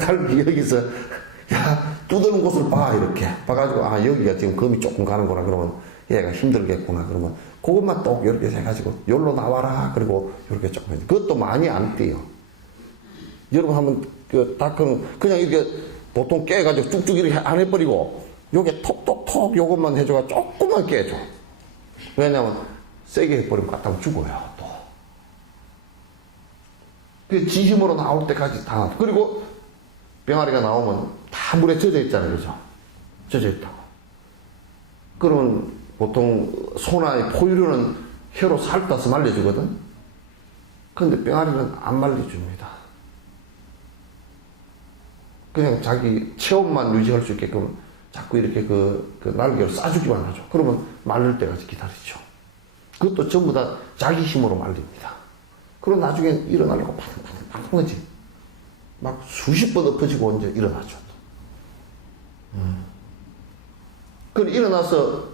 달기 여기서 야 두드는 곳을 봐 이렇게 봐가지고 아 여기가 지금 검이 조금 가는구나 그러면 얘가 힘들겠구나 그러면 그것만 똑 이렇게 해가지고 여기로 나와라 그리고 이렇게 조금 해줘. 그것도 많이 안 뛰어. 여러분 한번 그 닭은 그냥 이렇게 보통 깨가지고 쭉쭉 이렇게 안 해버리고 요게 톡톡톡 요것만 해줘가 조금만 깨줘. 왜냐면 세게 해버리면 갖다 죽어요 또. 그 지힘으로 나올 때까지 다. 그리고 병아리가 나오면 다 물에 젖어 있잖아요, 그죠? 젖어 있다고. 그러면 보통 소나 포유류는 혀로 살떠서 말려주거든. 근데 병아리는 안 말려줍니다. 그냥 자기 체온만 유지할 수 있게끔 자꾸 이렇게 그 날개를 싸주기만 하죠. 그러면 말릴 때까지 기다리죠. 그것도 전부 다 자기 힘으로 말립니다. 그럼 나중에 일어나려고 파닥파닥 거지. 막 수십 번 엎어지고 이제 일어나죠. 그럼 일어나서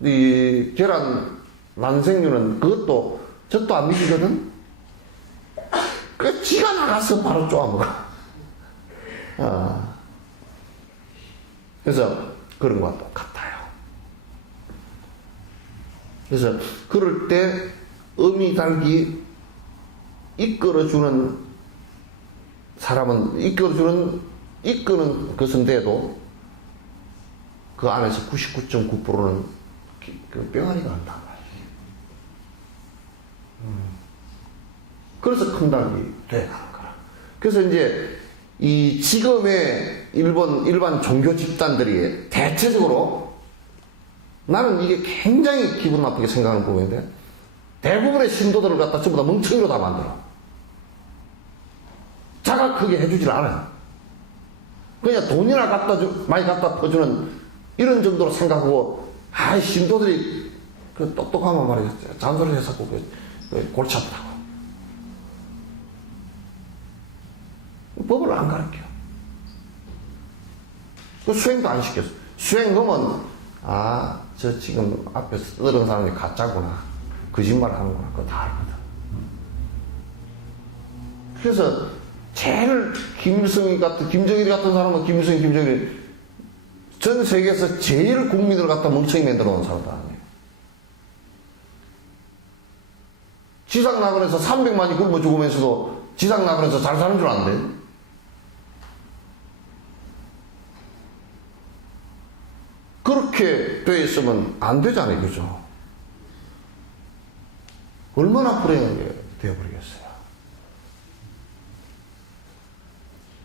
이 계란 난생류는 그것도 젖도 안 미치거든. 그 지가 나가서 바로 쪼아먹어. 그래서 그런 것과 똑같아요. 그래서 그럴 때 어미 닭이 이끌어주는 사람은 이끄는 것은 돼도 그 안에서 99.9%는 그 병아리가 한단 말이에요. 그래서 큰 닭이 돼가는 거라. 그래서 이제 이 지금의 일반 종교 집단들이 대체적으로 나는 이게 굉장히 기분 나쁘게 생각하는 부분인데 대부분의 신도들을 갖다 전부 다 멍청이로 다 만들어. 자가 크게 해주질 않아요. 그냥 돈이나 많이 갖다 퍼주는 이런 정도로 생각하고, 신도들이 그 똑똑하면 말이야. 잔소리 해서 골치 아프다고. 법을 안 가르쳐. 그 수행도 안 시켰어. 수행 그러면, 저 지금 앞에서 떠드는 사람이 가짜구나. 거짓말 하는구나. 그거 다 알거든. 그래서 제일 김정일 같은 사람은 김정일 전 세계에서 제일 국민을 갖다 멍청이 만들어 놓은 사람도 아니에요. 지상낙원에서 300만이 굶어 죽으면서도 지상낙원에서 잘 사는 줄 아는데. 그렇게 돼 있으면 안 되잖아요, 그죠? 얼마나 불행하게 되어버리겠어요.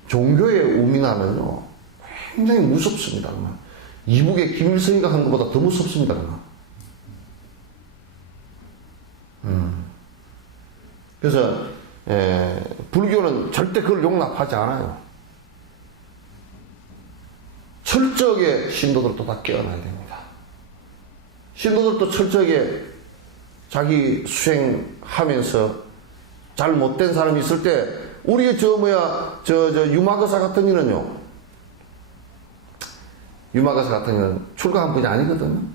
종교의 우민화는요, 굉장히 무섭습니다. 이북의 김일성이가 한 것보다 더 무섭습니다. 그래서, 불교는 절대 그걸 용납하지 않아요. 철저하게 신도들도 다 깨어나야 됩니다. 신도들도 철저하게 자기 수행하면서 잘못된 사람이 있을 때, 우리의 유마거사 같은 이는요, 유마거사 같은 이는 출가한 분이 아니거든.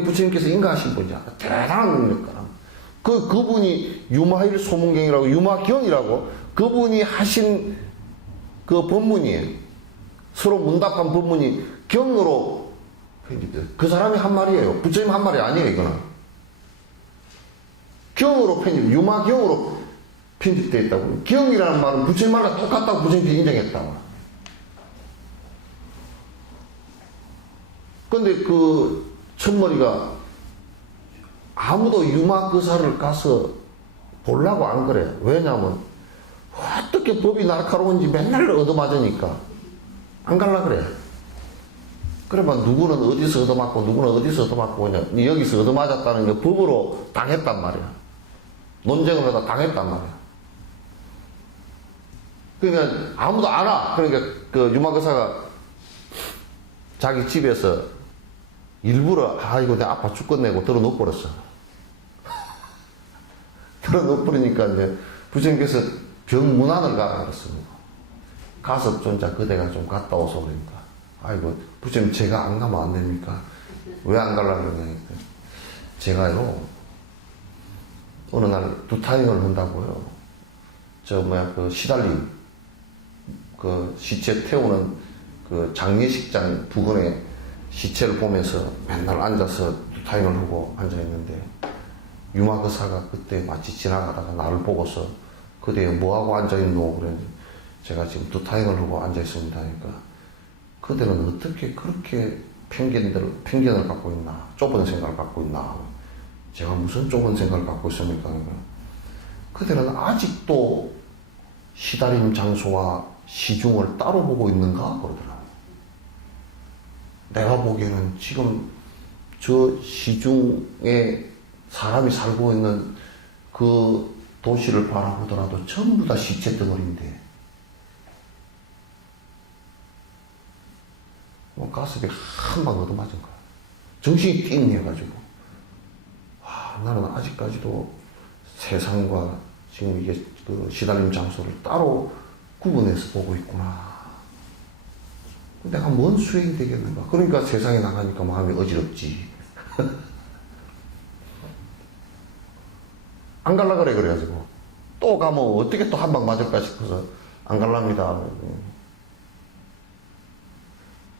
부처님께서 인가하신 분이야. 대단한 능력가라. 그분이 유마일 소문경이라고, 유마경이라고, 그분이 하신 그 법문이, 서로 문답한 법문이 경으로 편집돼요. 그 사람이 한 말이에요. 부처님 한 말이 아니에요, 이거는. 경으로 유마경으로 편집되어 있다고. 경이라는 말은 부처님 말과 똑같다고 부처님이 인정했다고. 근데 그 첫머리가 아무도 유마거사를 가서 보려고 안 그래. 왜냐면 어떻게 법이 날카로운지 맨날 얻어맞으니까 안 갈라 그래. 그래봐 누구는 어디서 얻어맞고 누구는 어디서 얻어맞고 그냥 여기서 얻어맞았다는 게 법으로 당했단 말이야. 논쟁을 하다 당했단 말이야. 그러니까 아무도 안 와. 그러니까 그 유마거사가 자기 집에서 일부러 이거 내 아파 죽겠네고 들어 놓고버렸어. 들어 놓고버리니까 이제 부처님께서 병문안을 가라 그랬습니다. 가서 좀 그대가 좀 갔다 오소 그러니까 아이고 부처님 제가 안 가면 안 됩니까? 왜 안 가려고 그러냐니까 제가요 어느 날 두타행을 한다고요. 그 시달림 그 시체 태우는 그 장례식장 부근에 시체를 보면서 맨날 앉아서 두타행을 하고 앉아있는데 유마거사가 그때 마치 지나가다가 나를 보고서 그대 뭐하고 앉아있노? 그랬는데 제가 지금 두타행을 하고 앉아있습니다 하니까 그대는 어떻게 그렇게 편견을 갖고 있나? 좁은 생각을 갖고 있나? 제가 무슨 좁은 생각을 갖고 있습니까? 그대는 아직도 시달림 장소와 시중을 따로 보고 있는가? 그러더라. 내가 보기에는 지금 저 시중에 사람이 살고 있는 그 도시를 바라보더라도 전부 다 시체 덩어리인데 가슴에 한 방 얻어맞은 거야. 정신이 띵 해가지고 나는 아직까지도 세상과 지금 이게 그 시달림 장소를 따로 구분해서 보고 있구나. 내가 뭔 수행이 되겠는가. 그러니까 세상에 나가니까 마음이 어지럽지. 안 갈라 그래. 그래가지고 또 가면 어떻게 또 한 방 맞을까 싶어서 안 갈랍니다.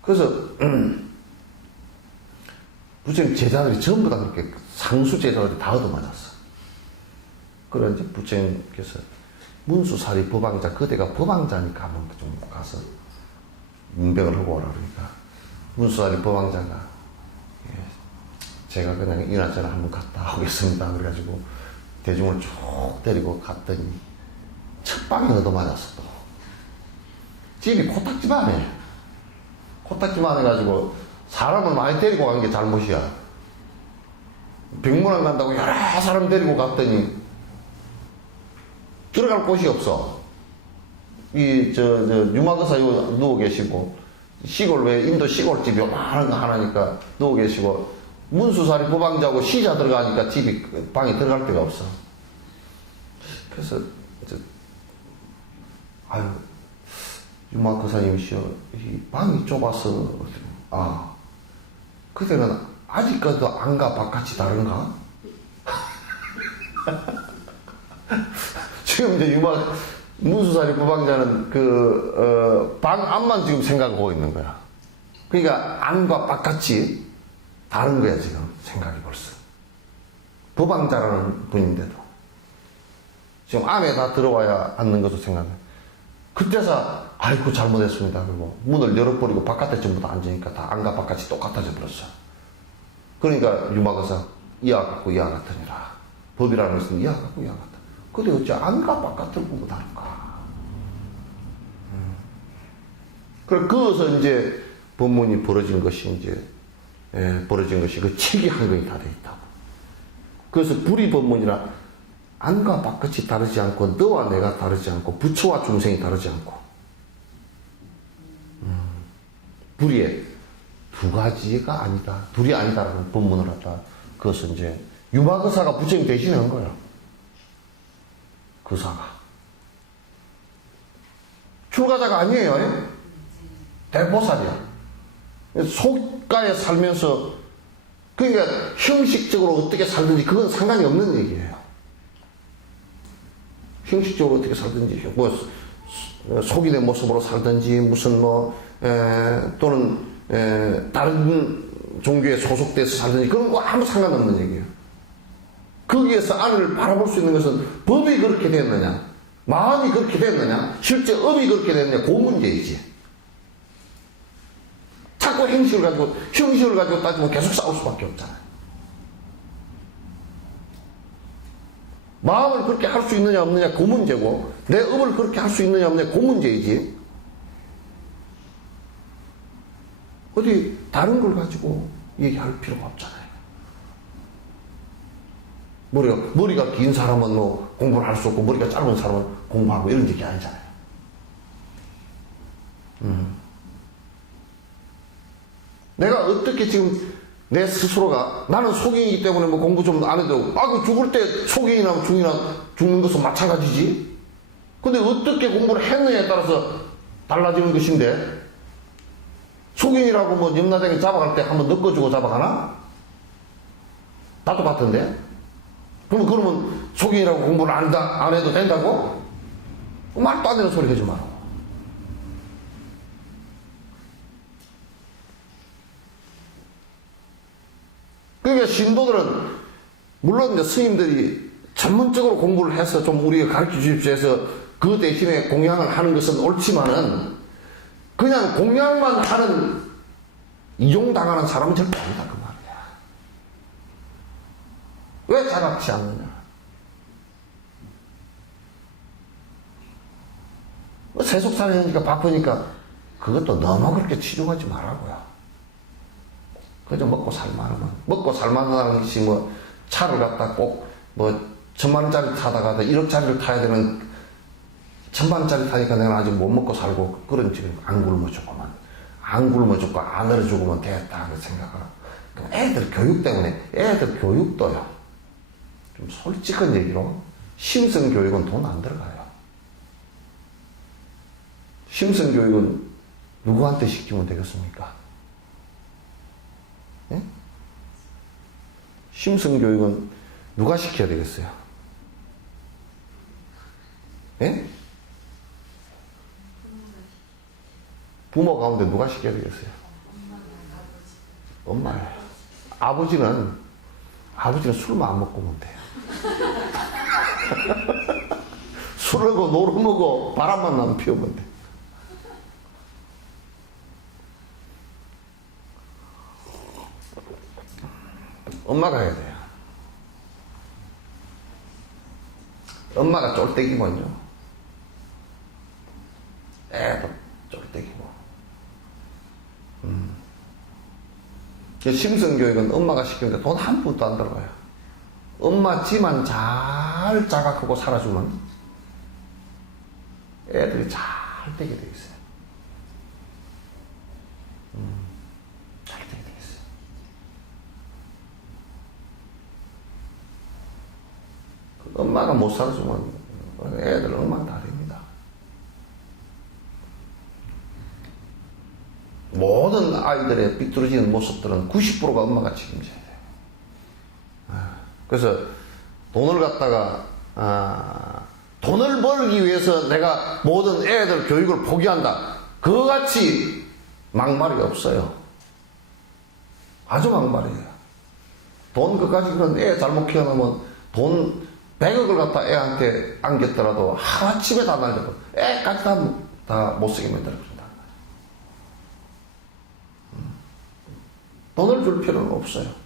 그래서 부처님 제자들이 전부 다 그렇게 상수 제자들이 다 얻어맞았어. 그래 이제 부처님께서 문수사리 법왕자 그대가 법왕자니까 한번 좀 가서 문병을 하고 오라 그러니까 문수사리 법왕자가 제가 그냥 이나저나 한번 갔다 오겠습니다. 그래가지고 대중을 쭉 데리고 갔더니 첫 방에 얻어맞았어. 또 집이 코딱지만 해가지고 사람을 많이 데리고 간 게 잘못이야. 병문안 간다고 여러 사람 데리고 갔더니 들어갈 곳이 없어. 유마거사 누워 계시고, 시골 왜 인도 시골집이 요만한 거 하나니까 누워 계시고, 문수사리 법왕자고 시자 들어가니까 방에 들어갈 데가 없어. 그래서, 유마거사님이시여, 이 방이 좁아서, 그대는 아직까지도 안과 바깥이 다른가? 지금 이제 문수사리 법왕자는 방 안만 지금 생각하고 있는 거야. 그러니까 안과 바깥이 다른 거야, 지금 생각이 벌써. 법왕자라는 분인데도. 지금 안에 다 들어와야 앉는 것도 생각해. 그때서, 아이고, 잘못했습니다. 그리고 문을 열어버리고 바깥에 전부 다 앉으니까 다 안과 바깥이 똑같아져 버렸어. 그러니까 유마거사, 이와 같고 이와 같으니라. 법이라는 것은 이와 같고 이와 같다. 근데 어째 안과 바깥을 보고 다른가? 그래, 거기서 이제 법문이 벌어진 것이 그 책이 한권이 다 돼 있다고. 그래서 불이 법문이라 안과 바깥이 다르지 않고 너와 내가 다르지 않고 부처와 중생이 다르지 않고 불이에 두 가지가 아니다. 둘이 아니다라는 법문을 하다. 그것은 이제 유마거사가 부처님 대신한 거야. 거사가. 출가자가 아니에요. 대보살이야. 속가에 살면서 그러니까 형식적으로 어떻게 살든지 그건 상관이 없는 얘기예요. 형식적으로 어떻게 살든지 뭐 속인의 모습으로 살든지 무슨 또는 다른 종교에 소속돼서 살든지 그런 거 아무 상관없는 얘기예요. 거기에서 안을 바라볼 수 있는 것은 법이 그렇게 됐느냐, 마음이 그렇게 됐느냐, 실제 업이 그렇게 됐느냐, 그 문제이지. 자꾸 형식을 가지고 따지면 계속 싸울 수밖에 없잖아요. 마음을 그렇게 할 수 있느냐 없느냐 그 문제고, 내 업을 그렇게 할 수 있느냐 없느냐 그 문제이지. 어디 다른 걸 가지고 얘기할 필요가 없잖아요. 머리가 긴 사람은 공부를 할 수 없고 머리가 짧은 사람은 공부하고 이런 얘기 아니잖아요. 내가 어떻게 지금 내 스스로가 나는 속인이기 때문에 공부 좀 안 해도 그 죽을 때 속인이나 중이나 죽는 것은 마찬가지지. 근데 어떻게 공부를 했느냐에 따라서 달라지는 것인데, 속인이라고 염라대기 잡아갈 때 한번 엮어주고 잡아가나? 나도 같은데? 그러면 속인이라고 공부를 안 해도 된다고? 말도 안 되는 소리 하지 마라. 그러니까 신도들은, 물론 이제 스님들이 전문적으로 공부를 해서 좀 우리가 가르쳐 주십시오 해서 그 대신에 공양을 하는 것은 옳지만은, 그냥 공양만 하는, 이용당하는 사람은 절대 아니다, 그 말이야. 왜 자각치 않느냐? 세속살이니까 바쁘니까 그것도 너무 그렇게 치중하지 말라고요. 그저 먹고 살만하면. 먹고 살만하다는 것이 차를 갖다 꼭 1,000만원짜리 타다가 1억짜리를 타야 되는, 1,000만원짜리 타니까 내가 아직 못 먹고 살고, 그런 지금 안 굶어 죽고 안 얼어 죽으면 됐다 그 생각을. 그럼 애들 교육 때문에, 애들 교육도요, 좀 솔직한 얘기로 심성 교육은 돈 안 들어가요. 심성 교육은 누구한테 시키면 되겠습니까? 예? 심성 교육은 누가 시켜야 되겠어요? 예? 부모 가운데 누가 시켜야 되겠어요? 엄마예요. 아버지는 술만 안 먹고 오면 돼요. 술하고 놀아먹고 바람만 나면 피우면 돼. 엄마가 해야 돼요. 엄마가 쫄대기면요, 애도 쫄대기고. 심성교육은 엄마가 시키는데 돈 한 푼도 안 들어가요. 엄마 지만 잘 자각하고 살아주면 애들이 잘 되게 돼 있어요. 잘 되게 돼 있어요. 엄마가 못 살아주면 애들은 엄마가 다 됩니다. 모든 아이들의 삐뚤어지는 모습들은 90%가 엄마가 책임져야 돼요. 그래서 돈을 갖다가 돈을 벌기 위해서 내가 모든 애들 교육을 포기한다, 그거같이 막말이 없어요. 아주 막말이에요. 돈 그까지 그런 애 잘못 키워놓으면 돈 100억을 갖다 애한테 안겼더라도 하루아침에 다 날려버려. 애까지 다 못쓰게 만들어버린다. 돈을 줄 필요는 없어요.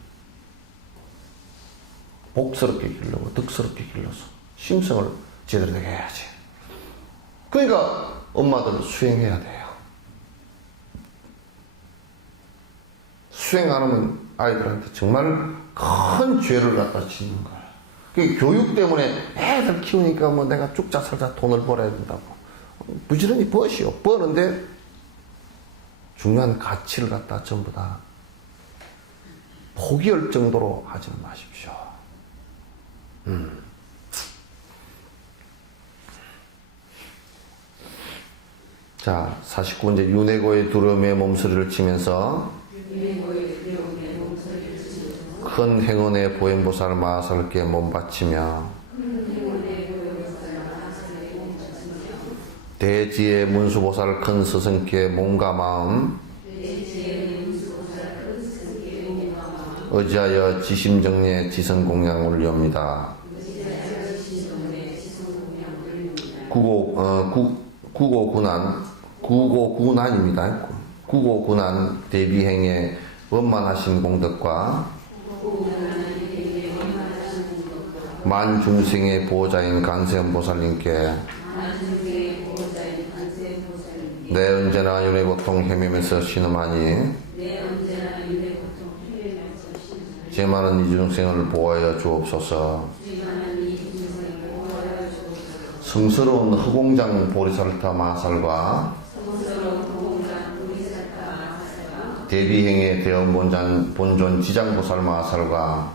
복스럽게 길러고 덕스럽게 길러서 심성을 제대로 되게 해야지. 그러니까 엄마들은 수행해야 돼요. 수행 안 하면 아이들한테 정말 큰 죄를 갖다 짓는 거예요. 그 교육 때문에 애들 키우니까 내가 죽자 살자 돈을 벌어야 된다고 부지런히 버시오. 버는데 중요한 가치를 갖다 전부 다 포기할 정도로 하지는 마십시오. 자, 49번째 윤회고의 두려움에 몸소리를 치면서 큰 행운의 보현보살 마하살께 몸바치며 대지의 문수보살 큰 스승께 몸과 마음 의지하여 지심정리의 지성공양 올리옵니다. 구고군안 대비행의 원만하신 공덕과 만중생의 보호자인 간세음보살님께 내 언제나 윤회 고통 헤매면서 신음하니 제 많은 이중생을 보호하여 주옵소서. 성스러운 허공장 보리살타 마하살과 대비행의 본존 지장보살 마하살과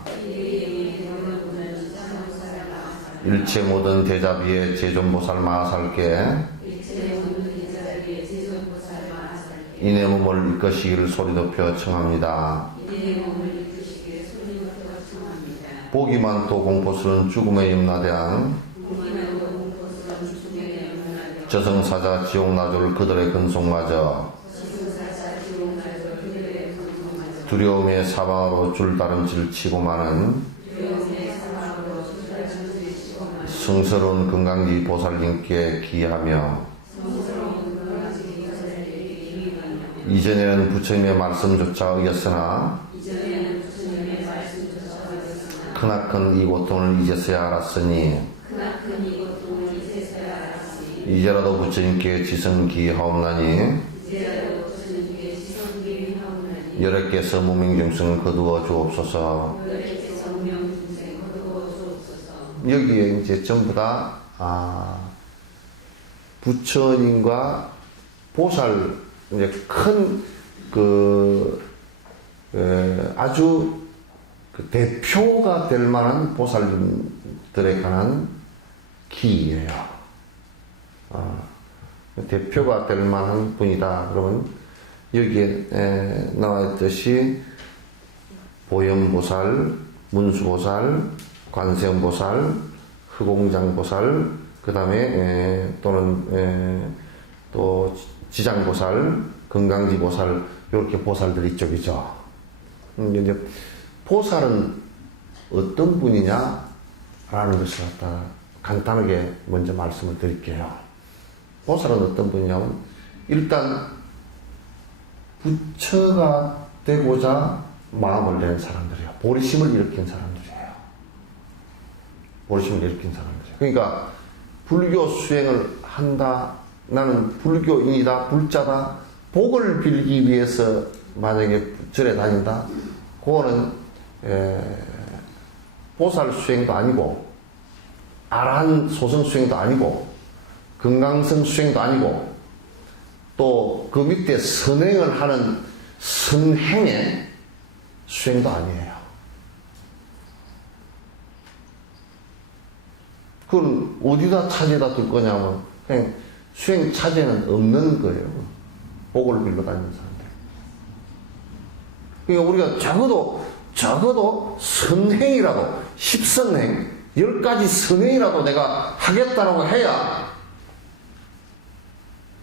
일체 모든 대자비의 제존보살 마하살께 이내 몸을 이끄시기를 소리 높여 청합니다. 보기만 또 공포스러운 죽음의 염라대왕 저승사자 지옥나졸 그들의 근속마저 두려움의 사방으로 줄다름질 치고 마는 성스러운 건강지 보살님께 기하며 이전에는 부처님의 말씀조차 의였으나 크나큰 이 고통을 이제서야 알았으니 이제라도 부처님께 지성기하옵나니 여럿께서 무명중생을 거두어 주옵소서. 여기에 이제 전부 다 부처님과 보살 이제 큰 아주 대표가 될 만한 보살님들에 관한 기예요. 대표가 될 만한 분이다. 그러면 여기에 나와 있듯이 보현보살, 문수보살, 관세음보살, 허공장보살, 그 다음에 또는 또 지장보살, 건강지보살 이렇게 보살들이 이쪽이죠. 이제 보살은 어떤 분이냐라는 것을 갖다 간단하게 먼저 말씀을 드릴게요. 보살은 어떤 분이냐면 일단 부처가 되고자 마음을 낸 사람들이에요. 보리심을 일으킨 사람들이에요. 보리심을 일으킨 사람들이에요. 그러니까 불교 수행을 한다. 나는 불교인이다. 불자다. 복을 빌기 위해서 만약에 절에 다닌다. 그거는 보살 수행도 아니고 아라한 소성 수행도 아니고 건강성 수행도 아니고 또 그 밑에 선행을 하는 선행의 수행도 아니에요. 그럼 어디다 차지에다 둘 거냐면 그냥 수행 차지는 없는 거예요. 복을 빌러 다니는 사람들. 그러니까 우리가 적어도 선행이라도 10선행 10가지 선행이라도 내가 하겠다라고 해야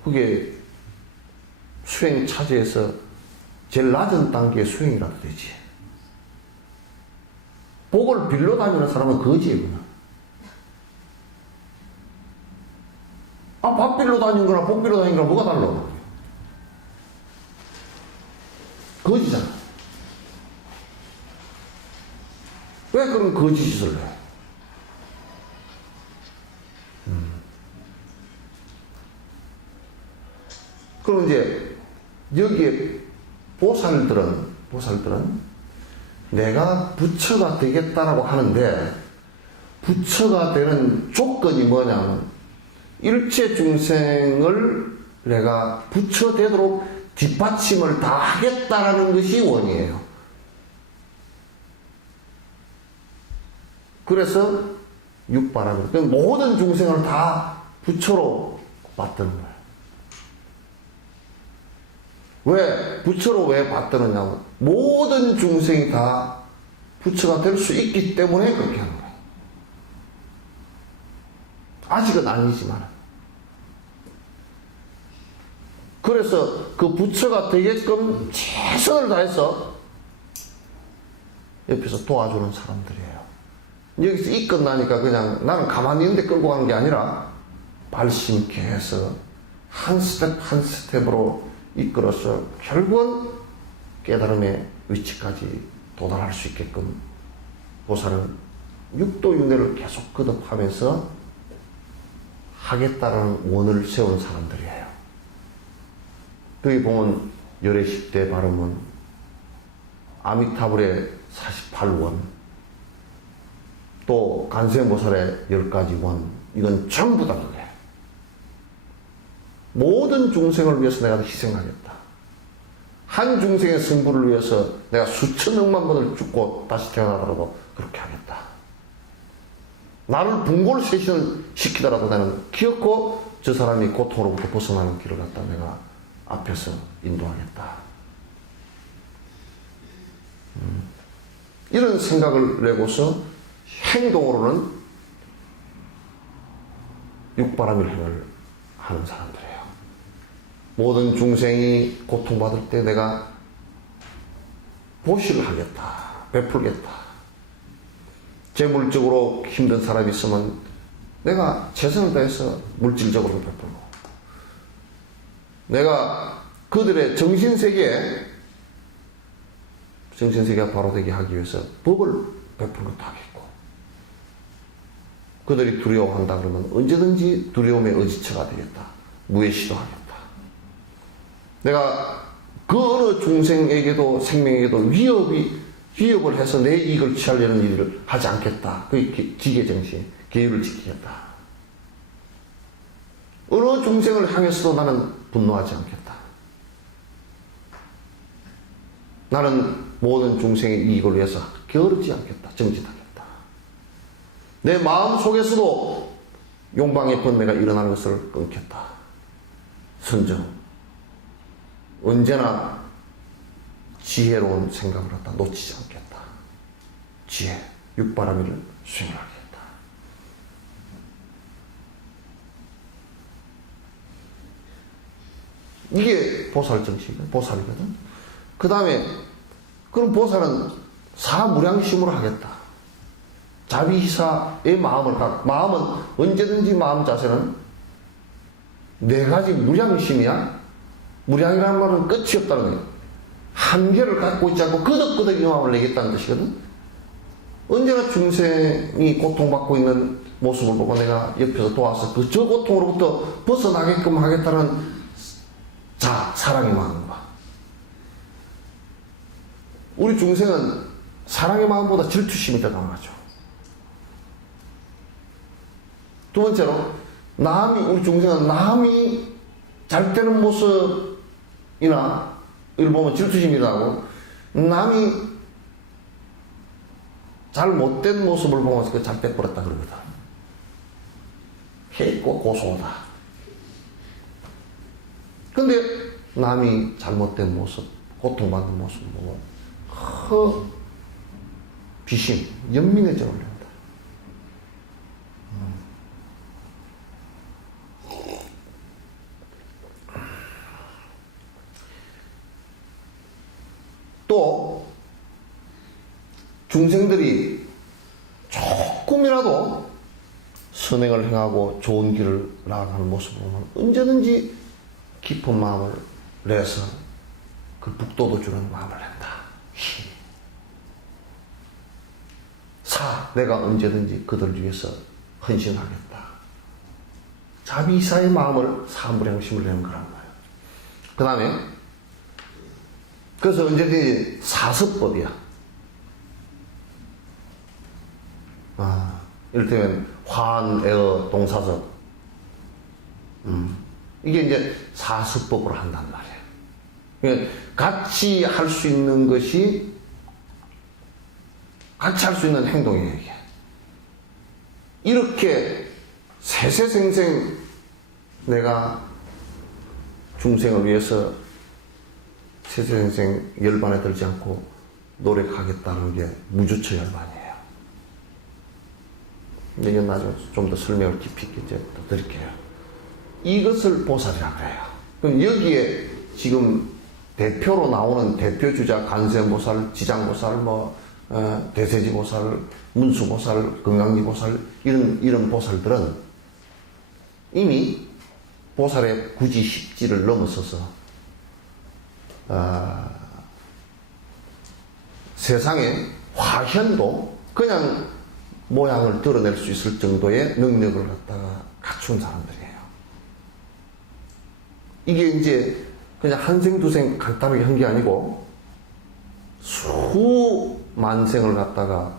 그게 수행 차지에서 제일 낮은 단계의 수행이라도 되지. 복을 빌러 다니는 사람은 거지예요. 밥 빌러 다니는 거랑 복 빌러 다니는 거랑 뭐가 달라? 거지잖아. 왜 그런 거짓짓을 해? 그럼 이제 여기에 보살들은 내가 부처가 되겠다라고 하는데 부처가 되는 조건이 뭐냐면 일체 중생을 내가 부처 되도록 뒷받침을 다 하겠다라는 것이 원이에요. 그래서 육바라고 모든 중생을 다 부처로 받드는 거예요. 왜 부처로 왜 받드느냐면 모든 중생이 다 부처가 될 수 있기 때문에 그렇게 하는 거예요. 아직은 아니지만. 그래서 그 부처가 되게끔 최선을 다해서 옆에서 도와주는 사람들이에요. 여기서 이 끝나니까 그냥 나는 가만히 있는데 끌고 가는 게 아니라 발심 있게 해서 한 스텝 한 스텝으로 이끌어서 결국은 깨달음의 위치까지 도달할 수 있게끔 보살은 육도윤회를 계속 거듭하면서 하겠다라는 원을 세운 사람들이에요. 여기 보면 열애식 때 발음은 아미타불의 48원, 또 간세모살의 10가지 원, 이건 전부 다 그거예요. 모든 중생을 위해서 내가 희생하겠다. 한 중생의 승부를 위해서 내가 수천억만 번을 죽고 다시 태어나더라도 그렇게 하겠다. 나를 분골쇄신을 시키더라도 나는 기어코 저 사람이 고통으로부터 벗어나는 길을 갖다 내가 앞에서 인도하겠다. 이런 생각을 내고서 행동으로는 육바라밀 행을 하는 사람들이에요. 모든 중생이 고통받을 때 내가 보시를 하겠다. 베풀겠다. 재물적으로 힘든 사람이 있으면 내가 최선을 다해서 물질적으로 베풀고, 내가 그들의 정신세계가 바로 되게 하기 위해서 법을 베푸는 것도 하겠고, 그들이 두려워한다 그러면 언제든지 두려움의 의지처가 되겠다. 무예시도 하겠다. 내가 그 어느 중생에게도 생명에게도 위협을 해서 내 이익을 취하려는 일을 하지 않겠다. 그게 기계정신, 계율을 지키겠다. 어느 중생을 향해서도 나는 분노하지 않겠다. 나는 모든 중생의 이익을 위해서 게으르지 않겠다. 정진하겠다. 내 마음 속에서도 용방의 번뇌가 일어나는 것을 끊겠다. 선정. 언제나 지혜로운 생각을 갖다 놓치지 않겠다. 지혜, 육바라밀을 수행하겠다. 이게 보살 정신이거든, 보살이거든. 그 다음에, 그럼 보살은 사무량심으로 하겠다. 자비희사의 마음은 언제든지 마음 자세는 네 가지 무량심이야. 무량이라는 말은 끝이 없다는 거예요. 한계를 갖고 있지 않고 끄덕끄덕 이 마음을 내겠다는 뜻이거든. 언제나 중생이 고통받고 있는 모습을 보고 내가 옆에서 도와서 저 고통으로부터 벗어나게끔 하겠다는 사랑의 마음과, 우리 중생은 사랑의 마음보다 질투심이 더 강하죠. 두 번째로, 우리 중생은 남이 잘 되는 모습이나, 이걸 보면 질투심이라고, 남이 잘 못된 모습을 보면서 그 잘 빼버렸다 그러거든. 해있고 고소하다. 근데 남이 잘못된 모습, 고통받는 모습을 보고 비심, 연민해져 올린다. 또 중생들이 조금이라도 선행을 행하고 좋은 길을 나아가는 모습을 보면 언제든지 깊은 마음을 내서 그 북돋워 주는 마음을 낸다. 내가 언제든지 그들 위해서 헌신하겠다. 자비사의 마음을 사무량심을 내는 거란 말이에요. 그 다음에 그래서 언제든지 사습법이야. 이를테면 화한, 애어, 동사섭. 이게 이제 사습법으로 한단 말이에요. 그러니까 같이 할 수 있는 것이, 같이 할 수 있는 행동이에요, 이게. 이렇게 세세생생 내가 중생을 위해서 세세생생 열반에 들지 않고 노력하겠다는 게 무주처 열반이에요. 이건 나중에 좀 더 설명을 깊이 있게 이제 또 드릴게요. 이것을 보살이라고 해요. 그럼 여기에 지금 대표로 나오는 대표주자 관세음보살, 지장보살, 대세지보살, 문수보살, 금강지보살 이런 보살들은 이미 보살의 구지 십지를 넘어서서 세상에 화현도 그냥 모양을 드러낼 수 있을 정도의 능력을 갖다가 갖춘 사람들이에요. 이게 이제 그냥 한 생, 두 생 간단하게 한 게 아니고 수만 생을 갖다가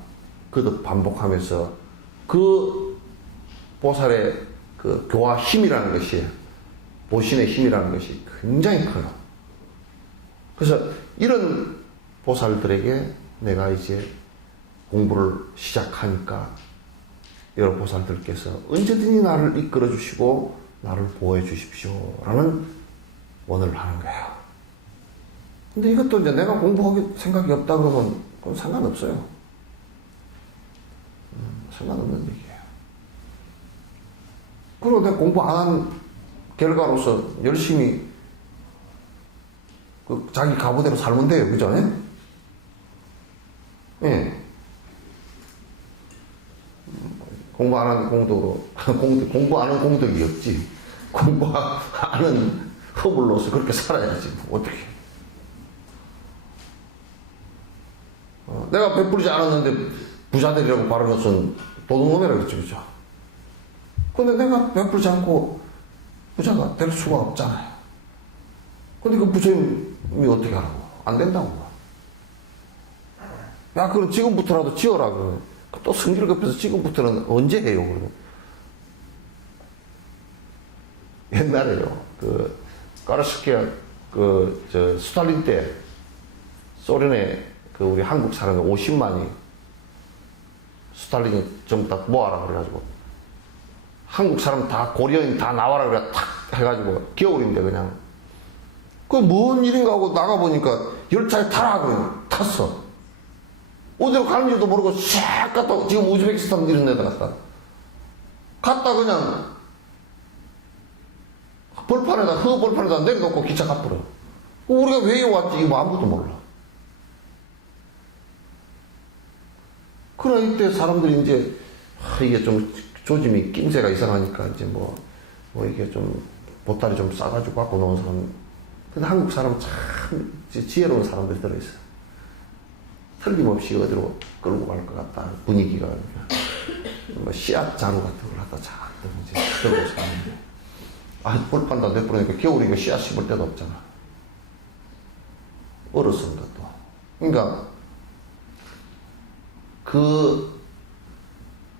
거듭 반복하면서 그 보살의 그 교화 힘이라는 것이, 보신의 힘이라는 것이 굉장히 커요. 그래서 이런 보살들에게 내가 이제 공부를 시작하니까 여러 보살들께서 언제든지 나를 이끌어 주시고 나를 보호해 주십시오 라는 원을 하는 거예요. 근데 이것도 이제 내가 공부할 생각이 없다 그러면 그건 상관없어요. 상관없는 얘기예요. 그리고 내가 공부 안 한 결과로서 열심히 그 자기 가부대로 살면 돼요. 그죠? 예. 공부 안 하는 공덕으로, 공부 안 하는 공덕이 없지. 공부 안 하는 허물로서 그렇게 살아야지. 뭐 어떻게. 내가 베풀지 않았는데 부자들이라고 바라는 것은 도둑놈이라 그랬죠. 그죠? 근데 내가 베풀지 않고 부자가 될 수가 없잖아요. 근데 그 부처님이 어떻게 하라고? 안 된다고. 야, 그럼 지금부터라도 지어라. 또 성질 급해서 지금부터는 언제 해요? 그러면. 옛날에요. 까르스키아, 스탈린 때, 소련에 우리 한국 사람이 50만이 스탈린이 전부 다 모아라 그래가지고, 한국 사람 다, 고려인 다 나와라 그래, 탁 해가지고, 겨울인데 그냥. 뭔 일인가 하고 나가보니까 열차에 타라 그러면 탔어. 어디로 가는지도 모르고 샥 갔다, 지금 우즈베키스탄 이런 데다 갔다 그냥 벌판에다 내려놓고 기차 가버려. 우리가 왜 왔지? 이거 아무것도 몰라. 그러나 이때 사람들이 이제, 이게 좀 조짐이 낌새가 이상하니까 이제 이게 좀 보따리 좀 싸가지고 갖고 놓은 사람. 근데 한국 사람 참 지혜로운 사람들이 들어있어요. 틀림없이 어디로 끌고 갈 것 같다. 분위기가. 씨앗 자루 같은 걸 갖다 잔뜩 이제 들고 사는데. 벌판다 내버리니까 겨울이니까 씨앗 심을 데도 없잖아. 얼었습니다, 또. 그러니까,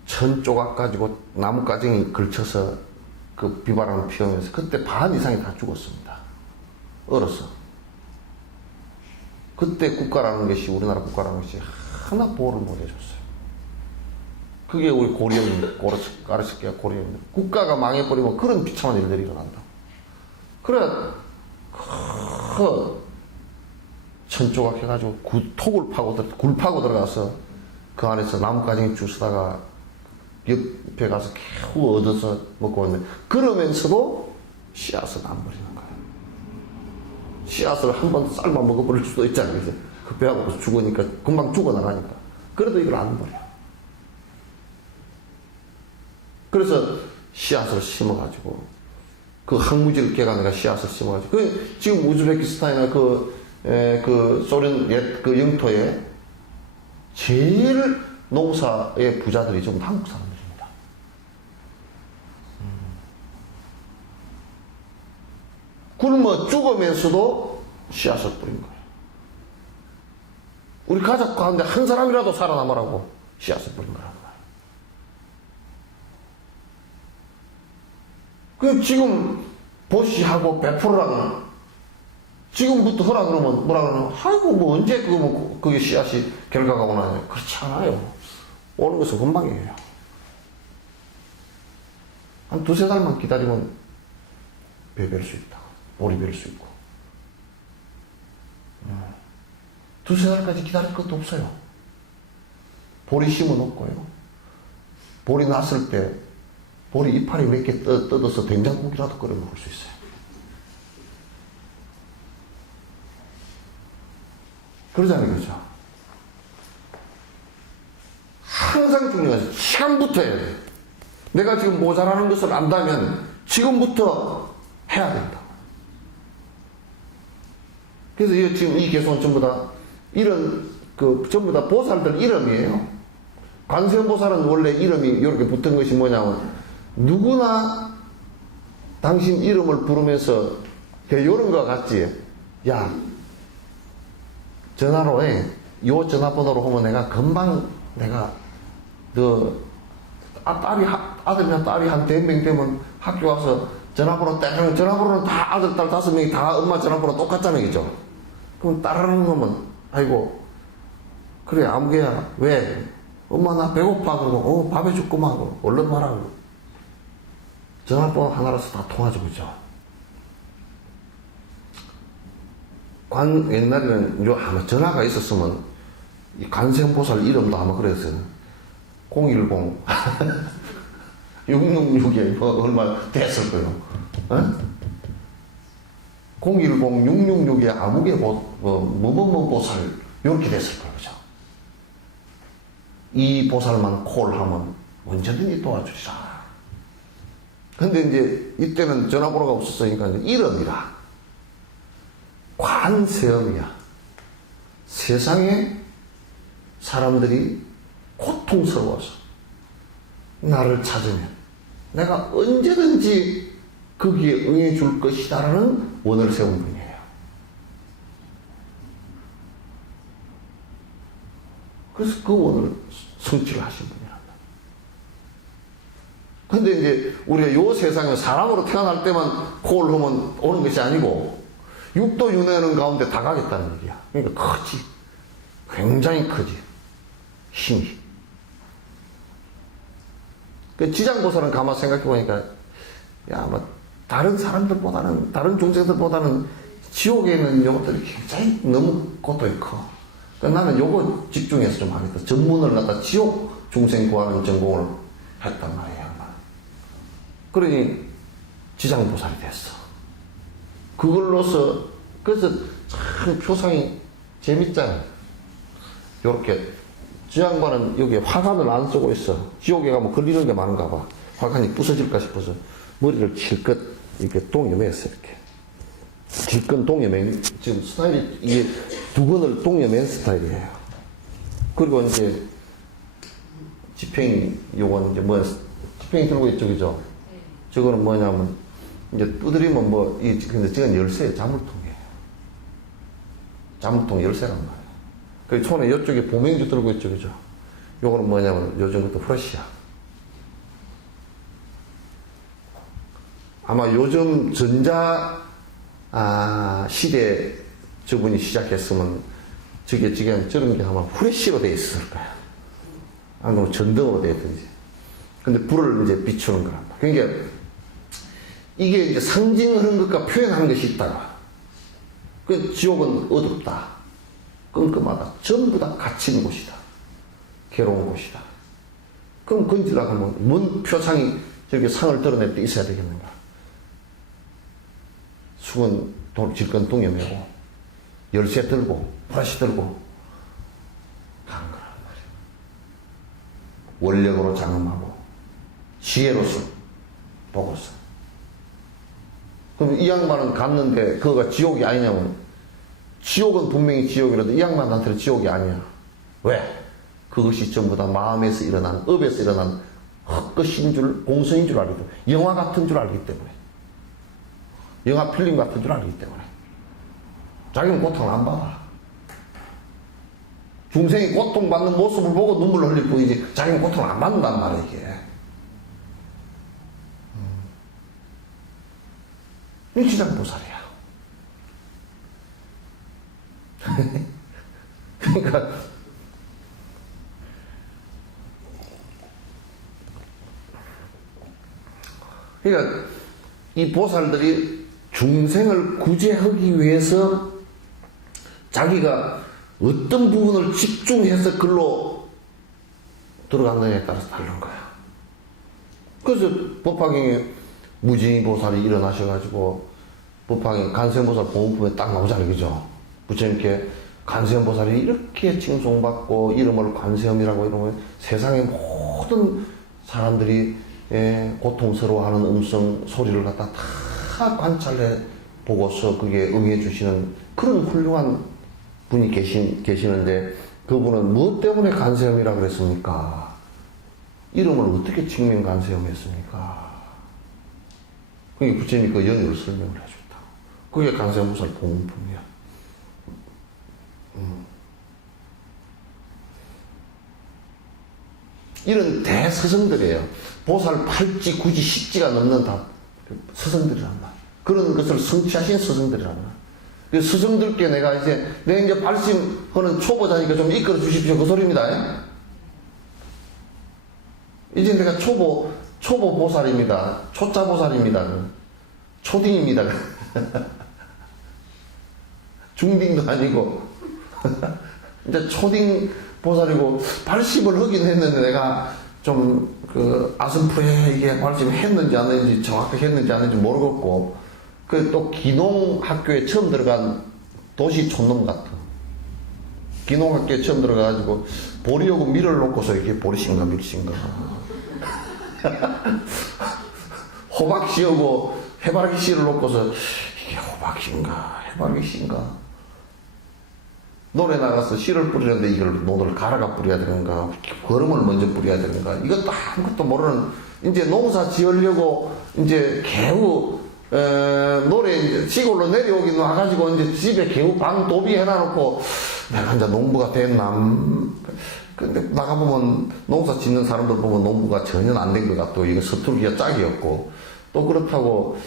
천 조각 가지고 나뭇가정이 걸쳐서 비바람을 피우면서 그때 반 이상이 다 죽었습니다. 얼었어. 그때 국가라는 것이, 우리나라 국가라는 것이 하나 보호를 못 해줬어요. 그게 우리 까르스키아 고려인들. 국가가 망해버리면 그런 비참한 일들이 일어난다. 그래, 천조각 해가지고 굴 파고 들어가서 그 안에서 나뭇가지 줄 서다가 옆에 가서 겨우 얻어서 먹고 왔는데, 그러면서도 씨앗은 안 버리는 거예요. 씨앗을 한 번 삶아 먹어버릴 수도 있잖아요. 이제 그 배가 고파서 죽으니까, 금방 죽어나가니까. 그래도 이걸 안 버려. 그래서 씨앗을 심어가지고, 그 항무지를 깨가니까 씨앗을 심어가지고, 지금 우즈베키스탄이나 소련 옛 영토에 제일 농사의 부자들이 좀 한국 사람들입니다. 굶어 죽으면서도 씨앗을 뿌린 거예요. 우리 가족 가운데 한 사람이라도 살아남으라고 씨앗을 뿌린 거란 말이에요. 지금 보시하고 베풀으라면 지금부터 하라 그러면 뭐라 그러면, 아이고 언제 그게 씨앗이 결과가 오나요? 그렇지 않아요. 오는 것은 금방이에요. 한 두세 달만 기다리면 배 뵐 수 있다. 오리 뵐 수 있고. 두세 달까지 기다릴 것도 없어요. 보리 심어 놓고요. 보리 났을 때 보리 이파리 몇 개 뜯어서 된장국이라도 끓여 먹을 수 있어요. 그러잖아요, 그죠? 항상 중요한 시간부터 해야 돼. 내가 지금 모자라는 것을 안다면 지금부터 해야 된다. 그래서 지금 이 개성은 전부 다 전부 다 보살들 이름이에요. 관세음보살은 원래 이름이 이렇게 붙은 것이 뭐냐면 누구나 당신 이름을 부르면서 이런 거 같지. 야, 전화로 해. 요 전화번호로 하면 내가 금방 아들이나 딸이 한 100명 되면 학교 와서 전화번호는 다 아들, 딸 5명이 다 엄마 전화번호 똑같잖아요, 그죠? 그럼 따르는 놈은, 아이고, 그래, 아무개야, 왜? 엄마, 나 배고파. 그러고, 밥 해줄구만. 얼른 말하고. 전화번호 하나라서 다 통하죠, 그죠? 옛날에는 아마 전화가 있었으면, 이 관세음보살 이름도 아마 그랬어요. 010, 666에 얼마 됐을 거예요. 어? 010, 666에 아무개 뭐뭐뭐보살 이렇게 됐을 거예요. 그죠? 이 보살만 콜하면 언제든지 도와주리라. 근데 이제 이때는 전화번호가 없었으니까 이름이라. 관세음이야. 세상에 사람들이 고통스러워서 나를 찾으면 내가 언제든지 거기에 응해줄 것이다라는 원을 세운 분이에요. 그래서 그 원을 성취를 하신 분이란다. 근데 이제 우리가 요 세상에 사람으로 태어날 때만 코를 하면 오는 것이 아니고 육도 윤회하는 가운데 다 가겠다는 얘기야. 그러니까 크지. 굉장히 크지. 힘이. 그 지장보살은 가만 생각해보니까, 야, 다른 사람들보다는, 다른 종생들보다는 지옥에 있는 요것들이 굉장히 너무 고통이 커. 그러니까 나는 요거 집중해서 좀 하겠다. 전문을 갖다 지옥 중생 구하는 전공을 했단 말이야. 그러니 지장보살이 됐어. 그걸로서, 그래서 참 표상이 재밌잖아. 요렇게. 저 양반은 여기에 화관을 안 쓰고 있어. 지옥에 가면 걸리는 게 많은가 봐. 화관이 부서질까 싶어서 머리를 칠껏 이렇게 동여매었어, 이렇게. 질끈 동여맨, 지금 스타일이, 이게 두건을 동여맨 스타일이에요. 그리고 이제 지팽이, 요건 이제 지팽이 들고 있죠, 그죠? 저거는 뭐냐면, 이제 두드리면 근데 저건 열쇠예요, 자물통이에요. 자물통 열쇠란 말이에요. 그 손에 이쪽에 보명주 들고 있죠, 그죠? 요거는 뭐냐면 요즘 것도 프러시아. 아마 요즘 시대 저분이 시작했으면 저런 게 아마 프레시로 되어 있었을 거야. 안 그러면 전등으로 되어 있든지. 근데 불을 이제 비추는 거란 말이야. 그러니까 이게 이제 상징하는 것과 표현하는 것이 있다가. 그 지옥은 어둡다. 끔끔하다. 전부 다 갇힌 곳이다. 괴로운 곳이다. 그럼 건지려고 하면 뭔 표상이 저렇게 상을 드러낼 때 있어야 되겠는가? 수건 질끈 동여매고 열쇠 들고 브러쉬 들고 가는 거란 말이야. 원력으로 장엄하고 지혜로서 보고서. 그럼 이 양반은 갔는데 그거가 지옥이 아니냐면 지옥은 분명히 지옥이라도 이 양반한테는 지옥이 아니야. 왜? 그것이 전부 다 마음에서 일어난, 업에서 일어난 헛것인 줄, 공성인 줄 알기 때문에. 영화 같은 줄 알기 때문에. 영화 필름 같은 줄 알기 때문에. 자기는 고통을 안 받아. 중생이 고통받는 모습을 보고 눈물을 흘릴 뿐이지 자기는 고통을 안 받는단 말이야, 이게. 이 지장보살이야. 그러니까 이 보살들이 중생을 구제하기 위해서 자기가 어떤 부분을 집중해서 글로 들어갔느냐에 따라서 다른 거야. 그래서 법화경에 무진이보살이 일어나셔가지고 법화경 간세음보살 보문품에 딱 나오잖아요. 그죠? 부처님께 간세음보살이 이렇게 칭송받고 이름을 간세음이라고 이러면 세상의 모든 사람들이 고통스러워하는 음성 소리를 갖다 다 관찰해 보고서 그게 응해 주시는 그런 훌륭한 분이 계시는데 그분은 무엇 때문에 간세음이라 그랬습니까? 이름을 어떻게 증명 간세음했습니까? 그게 부처님이 그 연유를 설명을 해줬다. 그게 간세음보살 보문품이야. 이런 대스승들이에요. 보살 8지, 9지, 10지가 넘는 다 스승들이란 말. 그런 것을 성취하신 스승들이란 말. 그 스승들께 내가 이제 발심하는 초보자니까 좀 이끌어 주십시오. 그 소리입니다. 이제 내가 초보 보살입니다. 초짜 보살입니다. 초딩입니다. 중딩도 아니고. 이제 초딩 보살이고, 발심을 하긴 했는데 내가 좀 아슴푸레 이게 발심을 했는지 안 했는지 정확하게 했는지 안 했는지 모르겠고, 또 기농학교에 처음 들어간 도시 촌놈 같아. 기농학교에 처음 들어가가지고 보리하고 밀을 놓고서 이렇게 보리신가 밀신가 호박씨하고 해바라기씨를 놓고서 이게 호박씨인가 해바라기씨인가 노래 나가서 씨를 뿌리는데 이걸 노를 갈아가 뿌려야 되는가 거름을 먼저 뿌려야 되는가 이것도 아무것도 모르는 이제 농사 지으려고 이제 개우 노래 이제 시골로 내려오긴 와가지고 이제 집에 개우 방 도비 해놔놓고 내가 이제 농부가 됐나. 근데 나가보면 농사 짓는 사람들 보면 농부가 전혀 안 된 것 같고 이거 서툴기가 짝이었고 또 그렇다고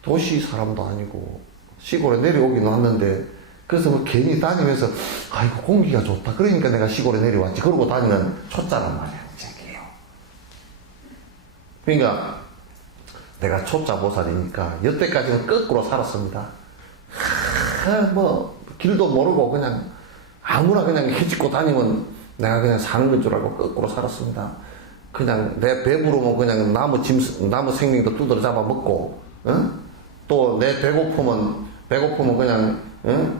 도시 사람도 아니고 시골에 내려오긴 왔는데 그래서 뭐 괜히 다니면서 아이고 공기가 좋다 그러니까 내가 시골에 내려왔지 그러고 다니는 초짜란 말이야. 그러니까 내가 초짜 보살이니까 여태까지는 거꾸로 살았습니다. 뭐 길도 모르고 그냥 아무나 그냥 해집고 다니면 내가 그냥 사는 건 줄 알고 거꾸로 살았습니다. 그냥 내 배부르면 그냥 나무 생명도 두드려 잡아 먹고, 또 내 배고프면 그냥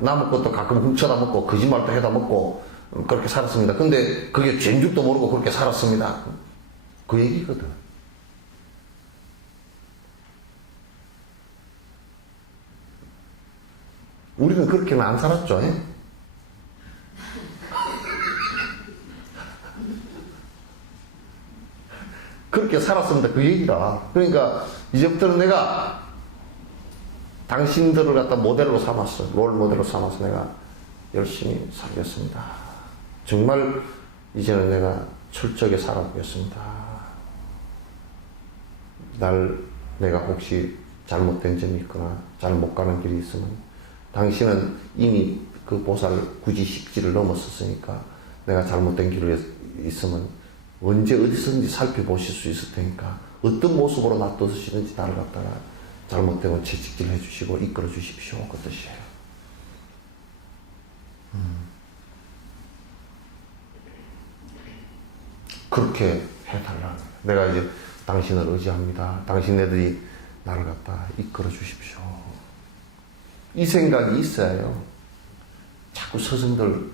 나무 것도 가끔 훔쳐다 먹고 거짓말도 해다 먹고 그렇게 살았습니다. 근데 그게 죄인 줄도 모르고 그렇게 살았습니다. 그 얘기거든. 우리는 그렇게는 안 살았죠. 그렇게 살았습니다. 그 얘기라. 그러니까 이제부터는 내가 당신들을 갖다 모델로 삼았어. 롤 모델로 삼아서 내가 열심히 살겠습니다. 정말 이제는 내가 철저하게 살아보겠습니다. 내가 혹시 잘못된 점이 있거나 잘 못 가는 길이 있으면 당신은 이미 그 보살 구지 십지를 넘었었으니까 내가 잘못된 길에 있으면 언제 어디서든지 살펴보실 수 있을 테니까 어떤 모습으로 놔두시는지 나를 갖다가 잘못되면 채찍질 해주시고 이끌어 주십시오. 그 뜻이에요. 그렇게 해달라. 내가 이제 당신을 의지합니다. 당신네들이 나를 갖다 이끌어 주십시오. 이 생각이 있어요. 자꾸 스승들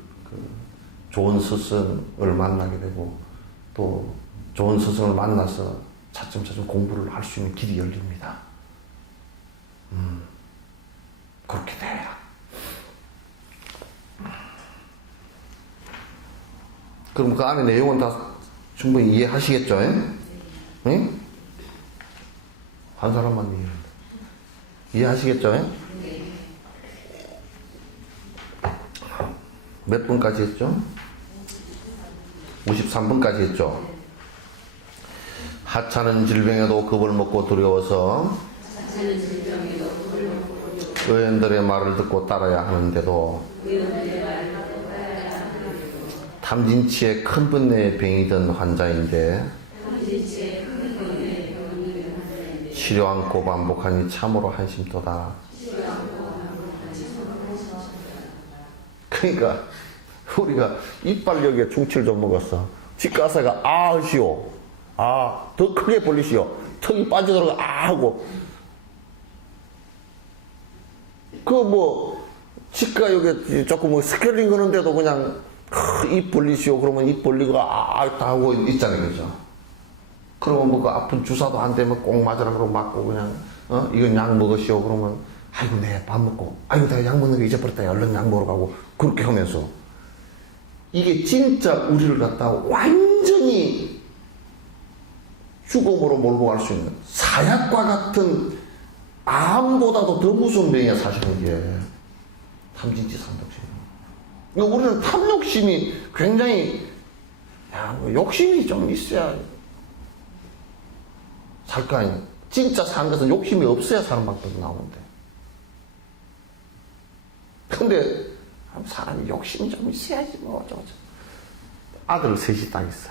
좋은 스승을 만나게 되고 또 좋은 스승을 만나서 차츰차츰 공부를 할 수 있는 길이 열립니다. 그렇게 돼야. 그럼 그 안에 내용은 다 충분히 이해하시겠죠? 응? 한 사람만 이해하시겠죠? 몇 분까지 했죠? 53분까지 했죠? 하찮은 질병에도 겁을 먹고 두려워서 의원들의 말을 듣고 따라야 하는데도 탐진치에 큰 분내의 병이던 환자인데 치료 않고 반복하니 참으로 한심도다. 그러니까 우리가 이빨력에 충치를 좀 먹었어. 집 가서가 아 하시오. 아, 더 크게 벌리시오. 턱이 빠져들어가 아 하고. 치과 여기 조금 뭐 스케일링 하는데도 그냥 입 벌리시오. 그러면 입 벌리고 아 하고 있잖아요. 그죠? 그러면 뭐 그 아픈 주사도 안 되면 꼭 맞으라 그러고 맞고 그냥, 이건 약 먹으시오. 그러면 아이고, 내 밥 먹고, 아이고, 내가 약 먹는 거 잊어버렸다. 얼른 약 먹으러 가고. 그렇게 하면서. 이게 진짜 우리를 갖다가 완전히 죽음으로 몰고 갈 수 있는 사약과 같은 암보다도 더 무서운 병이야, 사실은 이게. 탐진치 상독심. 우리는 탐욕심이 굉장히, 욕심이 좀 있어야 살 거 아니야. 진짜 사는 것은 욕심이 없어야 사는 방법이 나오는데. 근데, 사람이 욕심이 좀 있어야지, 뭐, 아들 셋이 딱 있어.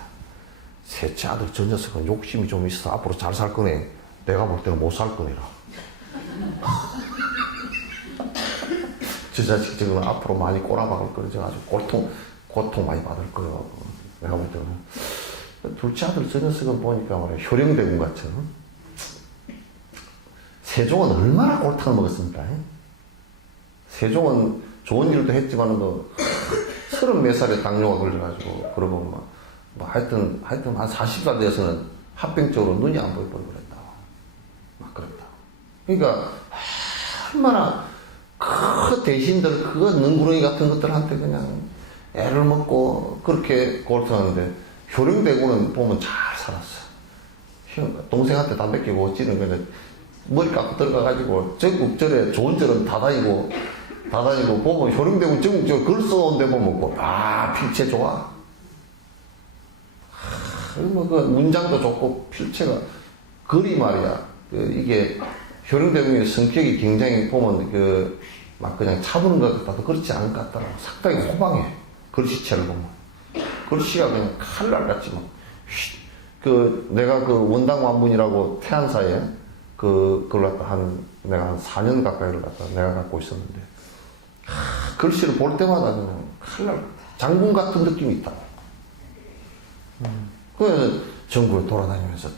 셋째 아들 저 녀석은 욕심이 좀 있어. 앞으로 잘 살 거네. 내가 볼 때는 못 살 거네라. 저 자식 지금 앞으로 많이 꼬라박을 거지. 아주 고통 많이 받을 거예요. 내가 볼 때는. 둘째 아들 저 녀석은 보니까 말이야. 효령대군 같죠. 세종은 얼마나 골탕을 먹었습니까? 세종은 좋은 일도 했지만은 34살에 당뇨가 걸려가지고, 그러고 하여튼 한 40살 돼서는 합병적으로 눈이 안 보여버리고 그랬다. 막 그랬다. 그러니까, 얼마나 그 대신들, 그거 능구렁이 같은 것들한테 그냥 애를 먹고 그렇게 골탕하는데, 효령대군은 보면 잘 살았어. 동생한테 담배 끼고 찌는 거는 머리 깎고 들어가가지고 전국절에 좋은 절은 다 다니고 보면 효령대군 전국절 글 써놓은 데 보면 필체 좋아. 그 문장도 좋고 필체가 글이 말이야. 이게 효령대군의 성격이 굉장히 보면 막 그냥 차부는 것 같아도 그렇지 않을 것 같더라. 상당히 호방해. 글씨체를 보면. 글씨가 그냥 칼날같이 막 내가 원당 완문이라고 태안사에 그걸 갖다 내가 한 4년 가까이를 갖다 내가 갖고 있었는데, 글씨를 볼 때마다 그냥 칼날, 장군 같은 느낌이 있다. 그래서 전국을 돌아다니면서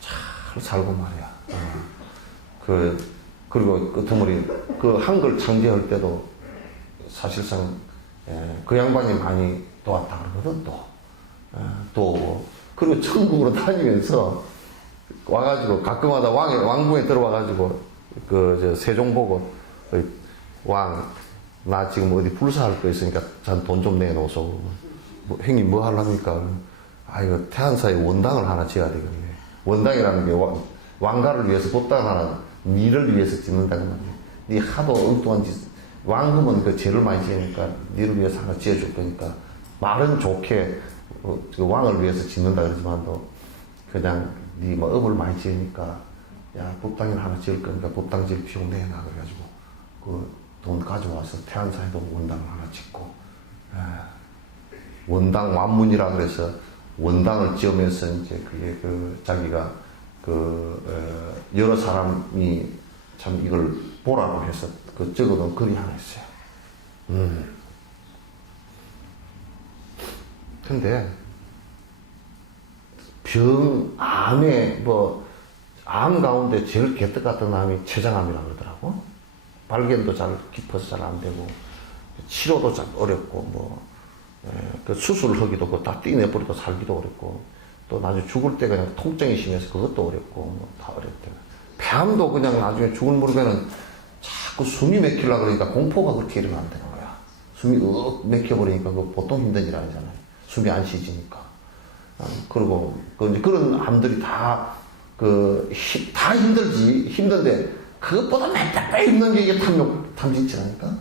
잘 살고 말이야. 그리고 끄트머리, 한글 창제할 때도 사실상, 그 양반이 많이 도왔다 그러거든, 또. 그리고 천국으로 다니면서 와가지고 가끔마다 왕궁에 들어와가지고 세종 보고 나 지금 어디 불사할 거 있으니까 전 돈 좀 내놓으소. 형님 뭐 하려니까? 이거 태안사에 원당을 하나 지어야 되겠네. 원당이라는 게 왕가를 위해서 법당 하나, 미를 위해서 짓는다는 말이야. 네 하도 엉뚱한 짓, 왕금은 죄를 많이 지으니까 니를 위해서 하나 지어줄 거니까 말은 좋게 왕을 위해서 짓는다 그러지만도 그냥 니 업을 많이 지으니까 법당이나 하나 지을 거니까 법당 지을 비용 내놔 그래가지고 돈 가져와서 태안사에도 원당을 하나 짓고, 원당 완문이라 그래서 원당을 지으면서 이제 그게 자기가 여러 사람이 참 이걸 보라고 해서 적어놓은 글이 하나 있어요. 근데 암에 암 가운데 제일 개떡 같은 암이 췌장암이라고 그러더라고. 발견도 잘 깊어서 잘 안 되고, 치료도 잘 어렵고, 수술을 하기도 다 떼내버리고 살기도 어렵고, 또 나중에 죽을 때 그냥 통증이 심해서 그것도 어렵고, 다 어렵대. 폐암도 그냥 나중에 죽을 무렵에는 자꾸 숨이 막히려고 그러니까 공포가 그렇게 일어나면 안 되는 거야. 숨이 막혀버리니까 보통 힘든 일 아니잖아요. 숨이 안 쉬지니까. 그리고, 그런 암들이 다 힘든데, 그것보다 맨날 힘든 게 이게 탐진치라니까?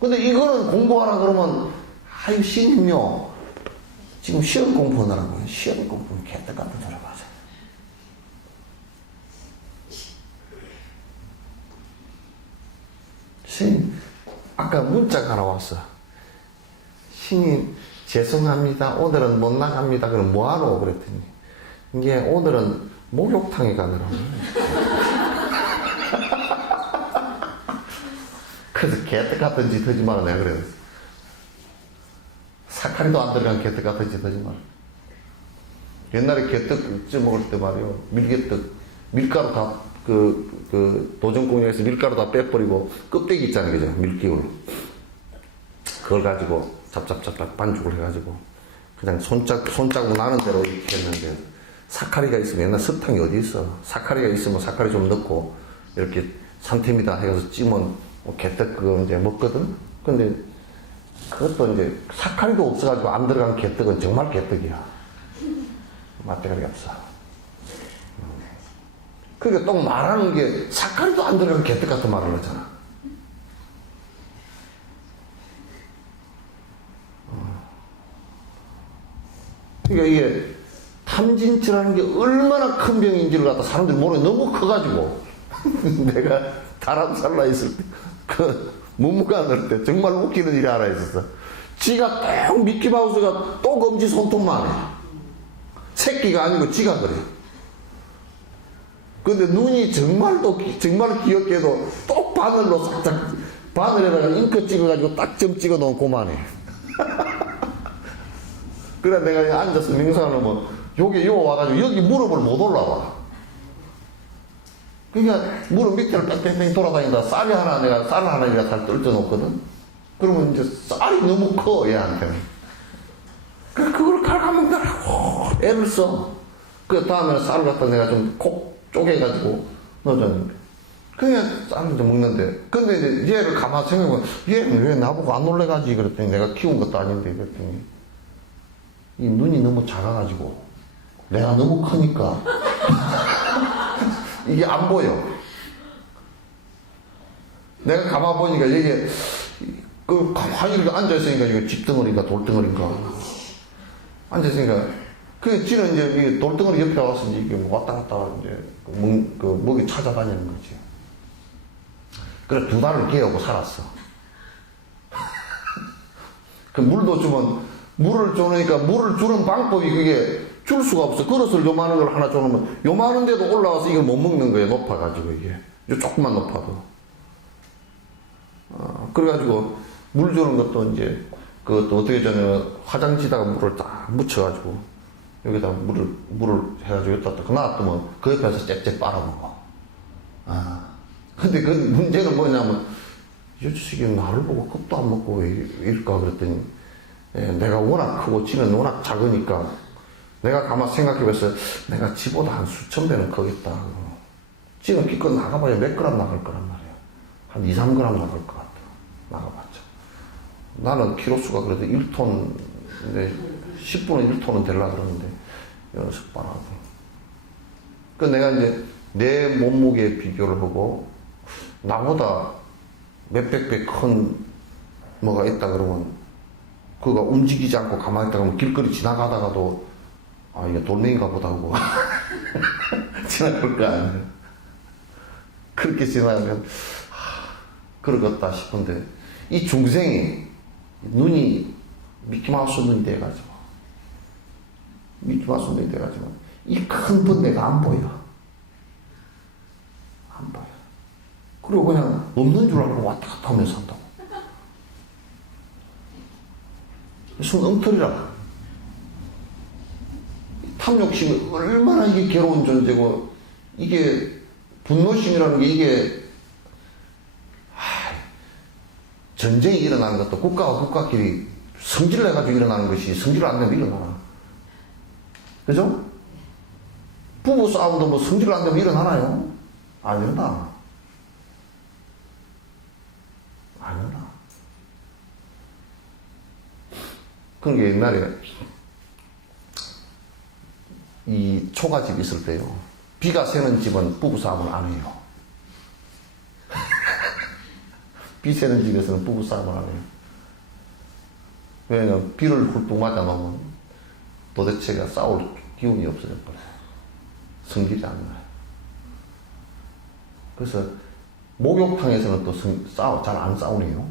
근데 이거는 공부하라 그러면, 신임요. 지금 시험 공부하느라고요. 시험 공부는 개떡 같은 소리 하자. 스님, 아까 문자가 하나 왔어. 스님, 죄송합니다. 오늘은 못 나갑니다. 그럼 뭐하노? 그랬더니, 이게 오늘은 목욕탕에 가느라고. 그래서 개떡 같은 짓 하지 마라 내가 그랬어. 사카리도 안 들어간 개떡 같은 짓 하지 마라. 옛날에 개떡 쪄 먹을 때 말이요. 밀개떡, 밀가루 다, 도전공장에서 밀가루 다 빼버리고, 껍데기 있잖아요. 그죠? 밀기울. 그걸 가지고, 잡잡잡잡 반죽을 해가지고, 그냥 손자국 나는 대로 이렇게 했는데, 사카리가 있으면 옛날 설탕이 어디 있어? 사카리가 있으면 사카리 좀 넣고, 이렇게 산템이다 해서 찌면, 개떡 그거 이제 먹거든? 근데, 그것도 이제, 사카리도 없어가지고 안 들어간 개떡은 정말 개떡이야. 맛대가리가 없어. 그러니까 또 말하는 게 사카리도 안 들어간 개떡 같은 말을 하잖아. 그러니까 이게 탐진치라는 게 얼마나 큰 병인지를 갖다 사람들이 모르게 너무 커가지고 내가 다람살라 있을 때 그 문무관 할 때 정말 웃기는 일이 하나 있었어. 지가 꼭 미키마우스가 또 검지 손톱만 해. 새끼가 아니고 지가 그래. 근데 눈이 정말 귀엽게도 똑 바늘로 살짝, 바늘에다가 잉크 찍어가지고 딱 점 찍어 놓은 고만해. 그래 내가 앉아서 명상을 하면, 요게 요 와가지고 여기 무릎을 못 올라와. 그러니까 무릎 밑에를 뺑뺑뺑 돌아다니다 쌀을 하나 내가 잘 떨쳐 놓거든? 그러면 이제 쌀이 너무 커, 얘한테는. 그래, 그걸 갈아먹느라고 애를 써. 그 다음에 쌀을 갖다 내가 좀 콕 쪼개가지고 넣어줬는데. 그냥 쌀을 좀 먹는데. 근데 이제 얘를 가만히 생각해보면, 얘는 왜 나보고 안 놀래가지? 그랬더니 내가 키운 것도 아닌데. 그랬더니, 이 눈이 너무 작아가지고, 내가 너무 크니까, 이게 안 보여. 내가 가만히 보니까 이게, 가만히 이렇게 앉아있으니까 이게 집덩어리인가 돌덩어리인가. 앉아있으니까, 지는 이제 이 돌덩어리 옆에 와서 이게 왔다 갔다 이제 먹이 찾아다니는 거지. 그래, 2달을 개하고 살았어. 그 물도 주면, 물을 주니까 물을 주는 방법이 그게 줄 수가 없어. 그릇을 요만한 걸 하나 줘놓으면 요만한 데도 올라와서 이걸 못 먹는 거예요. 높아가지고 이게. 조금만 높아도. 그래가지고 물 주는 것도 이제 그것도 어떻게 저는 화장지에다가 물을 딱 묻혀가지고 여기다 물을 해가지고 여기다 딱 놔두면 그 옆에서 짹짹 빨아먹어. 근데 그 문제는 뭐냐면 이 자식이 나를 보고 겁도 안 먹고 왜 이럴까 그랬더니 내가 워낙 크고 지는 워낙 작으니까 내가 가만 생각해봤어요. 내가 지보다 한 수천 배는 크겠다. 지는 기껏 나가봐야 몇 그램 나갈 거란 말이야. 한 2, 3g 나갈 것 같아. 나가봤자. 나는 키로수가 그래도 1톤, 10분은 1톤은 되려고 그러는데, 연습 바라고. 그 내가 이제 내 몸무게 비교를 하고, 나보다 몇백 배 큰 뭐가 있다 그러면, 그가 움직이지 않고 가만히 있다가 길거리 지나가다가도, 이게 돌멩이가 보다 하고, 지나갈 거 아니야. 그렇게 지나가면, 그러겠다 싶은데, 이 중생이 눈이 미키마우스 눈이 돼가지고, 미키마우스 눈이 돼가지고, 이 큰 번뇌가 안 보여. 안 보여. 그리고 그냥 없는 줄 알고 왔다 갔다 하면서 산다고. 순 엉터리라. 탐욕심이 얼마나 이게 괴로운 존재고, 이게 분노심이라는 게 이게 전쟁이 일어나는 것도 국가와 국가끼리 성질을 해가지고 일어나는 것이 성질을 안 내면 일어나나. 그죠? 부부 싸움도 뭐 성질을 안 내면 일어나나요? 안 일어나. 안 일어나. 그런 게 옛날에 이 초가집 있을 때요. 비가 새는 집은 부부 싸움을 안 해요. 비 새는 집에서는 부부 싸움을 안 해요. 왜냐면 비를 훌쩍 맞아 놓으면 도대체가 싸울 기운이 없어져 버려요. 성질이 안 나요. 그래서 목욕탕에서는 또 잘 안 싸우네요.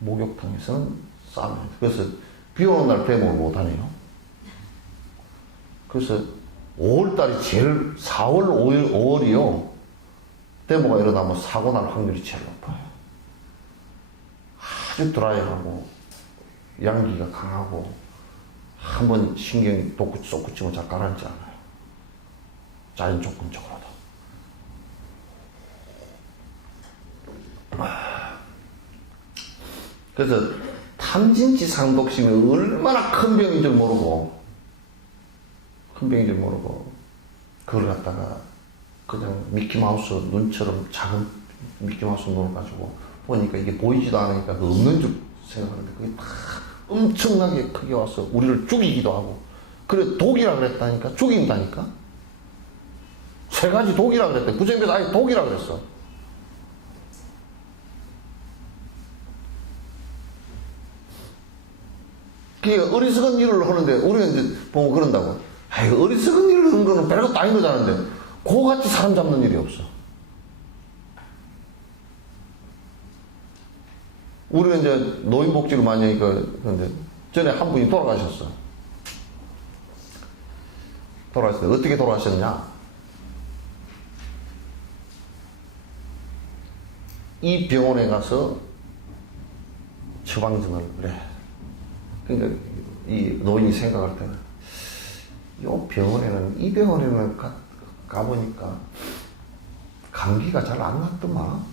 목욕탕에서는 싸워요. 그래서 비 오는 날 배목을 못 하네요. 그래서 5월달이 제일 4월, 5월이요. 데모가 일어나면 사고 날 확률이 제일 높아요. 아주 드라이하고 양기가 강하고 한번 신경이 솟구치면 잘 가라앉지 않아요. 자연 조건적으로도. 그래서 탐진치 상독심이 얼마나 큰 병인 줄 모르고 그걸 갖다가 그냥 미키마우스 눈처럼 작은 미키마우스 눈을 가지고 보니까 이게 보이지도 않으니까 그 없는 줄 생각하는데 그게 다 엄청나게 크게 와서 우리를 죽이기도 하고 그래 독이라 그랬다니까 죽인다니까 3가지 독이라 그랬대 부정비도 아예 독이라 그랬어. 그러니까 어리석은 일을 하는데 우리는 이제 보면 그런다고 아이고 어리석은 일을 하는 거는 별것도 아닌 거잖은데 그거같이 사람 잡는 일이 없어. 우리는 이제 노인복지를 많이 하니까 그런데 전에 한 분이 돌아가셨어. 돌아가셨어요. 어떻게 돌아가셨냐? 이 병원에 가서 처방전을 그래. 그러니까 이 노인이 생각할 때는 이 병원에는 가보니까 감기가 잘 안 났더만.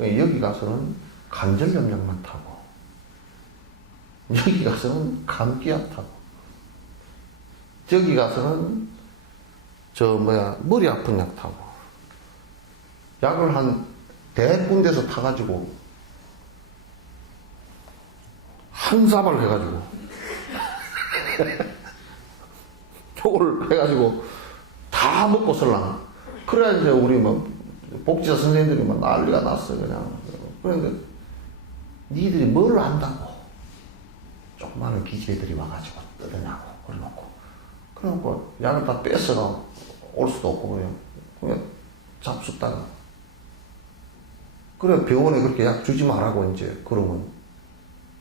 여기 가서는 관절염약만 타고 여기 가서는 감기약 타고 저기 가서는 머리 아픈 약 타고 약을 한 100군데서 타가지고 한 사발 해가지고 저걸 해가지고 다 먹고 설랑. 그래야 이제 우리 복지사 선생님들이 난리가 났어 그냥. 그런데 니들이 뭘 안다고 조그마한 기계들이 와가지고 떠드냐고 그래놓고 약을 다 뺏어가 올 수도 없고 그냥 잡숫다가 그래 병원에 그렇게 약 주지 말라고 이제 그러면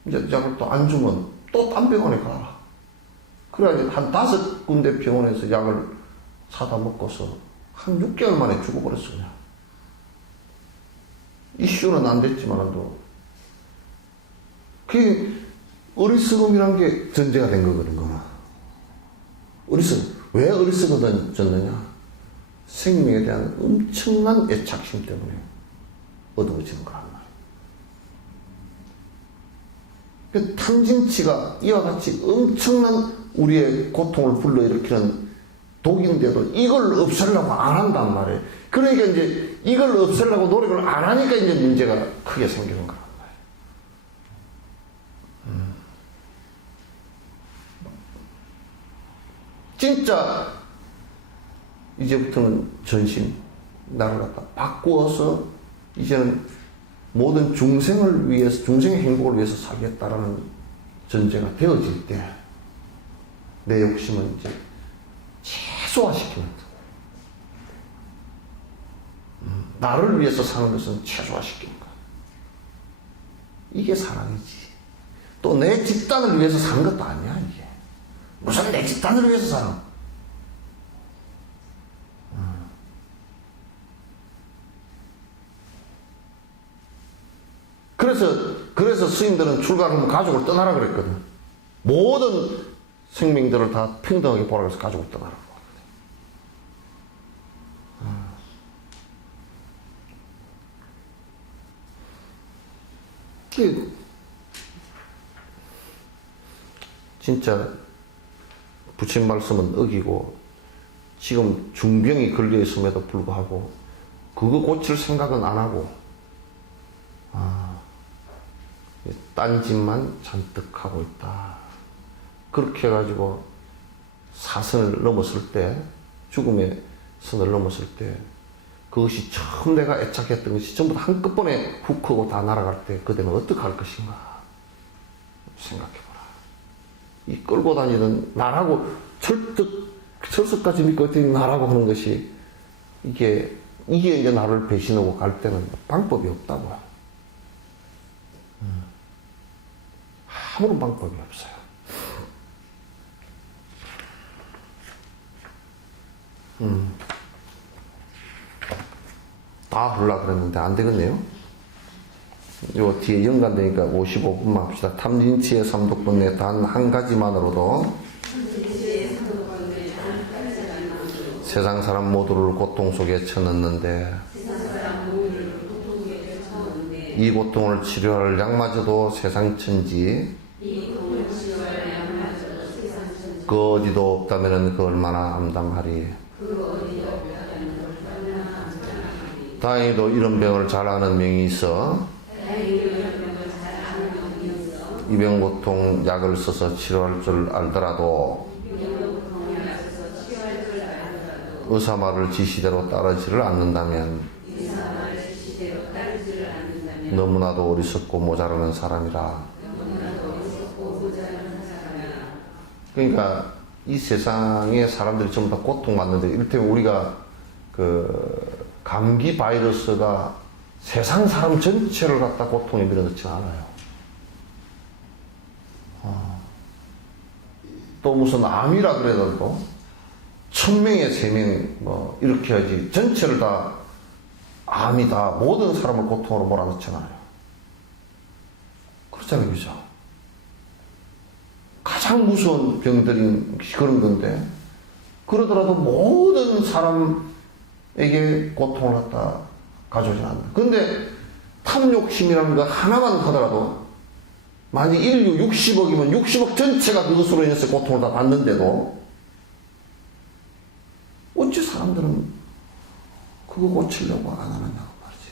이제 약을 또 안 주면 또 딴 병원에 가라. 그래 한 5군데 병원에서 약을 사다 먹고서 한 6개월 만에 죽어버렸어 그냥. 이슈는 안 됐지만도 그게 어리석음이란 게 전제가 된 거거든. 왜 어리석어졌느냐? 생명에 대한 엄청난 애착심 때문에 어두워지는 거란 말이에요. 그 탐진치가 이와 같이 엄청난 우리의 고통을 불러일으키는 독인데도 이걸 없애려고 안 한단 말이에요. 그러니까 이제 이걸 없애려고 노력을 안 하니까 이제 문제가 크게 생기는 거란 말이에요. 진짜 이제부터는 전심 나를 갖다 바꾸어서 이제는 모든 중생을 위해서 중생의 행복을 위해서 살겠다라는 전제가 되어질 때 내 욕심은 이제 최소화시키는 것. 나를 위해서 사는 것은 최소화시키는 것. 이게 사랑이지. 또 내 집단을 위해서 사는 것도 아니야 이게. 무슨 내 집단을 위해서 사는. 그래서 스님들은 출가하면 가족을 떠나라 그랬거든. 모든 생명들을 다 평등하게 보라 그래서 가족을 떠나라고 하거든. 진짜 부처님 말씀은 어기고 지금 중병이 걸려 있음에도 불구하고 그거 고칠 생각은 안 하고 딴짓만 잔뜩 하고 있다. 그렇게 해가지고 사선을 넘었을 때, 죽음의 선을 넘었을 때, 그것이 처음 내가 애착했던 것이 전부 다 한꺼번에 훅 하고 다 날아갈 때 그대는 어떻게 할 것인가 생각해보라. 이 끌고 다니던 나라고 철석까지 믿고 있던 나라고 하는 것이 이게 이제 나를 배신하고 갈 때는 방법이 없다고. 아무런 방법이 없어요. 다 하려고 그랬는데 안 되겠네요. 요 뒤에 연관되니까 55분만 합시다. 탐진치의 삼독분 내 단 한 가지만으로도 세상 사람 모두를 고통 속에 쳐넣는데 이 고통을 치료할 약마저도 세상 천지 그 어디도 없다면 그 얼마나 암담하리. 다행히도 이런 병을 잘 아는 명이 있어 이 병 고통 약을 써서 치료할 줄 알더라도 의사 말을 지시대로 따르지를 않는다면 너무나도 어리석고 모자라는 사람이라. 그러니까 이 세상에 사람들이 전부 다 고통받는데, 이를테면 우리가 그 감기 바이러스가 세상 사람 전체를 갖다 고통에 밀어넣지 않아요. 또 무슨 암이라 그래도 1000명에 3명 뭐 이렇게 하지 전체를 다 암이 다 모든 사람을 고통으로 몰아넣잖아요. 그렇잖아요, 그죠? 가장 무서운 병들인 그런 건데, 그러더라도 모든 사람에게 고통을 갖다 가져오지 않는다. 그런데 탐욕심이라는 거 하나만 하더라도 만약 인류 60억이면 60억 전체가 그것으로 인해서 고통을 다 받는데도 어찌 사람들은 그거 고치려고 안 하느냐고 말이지.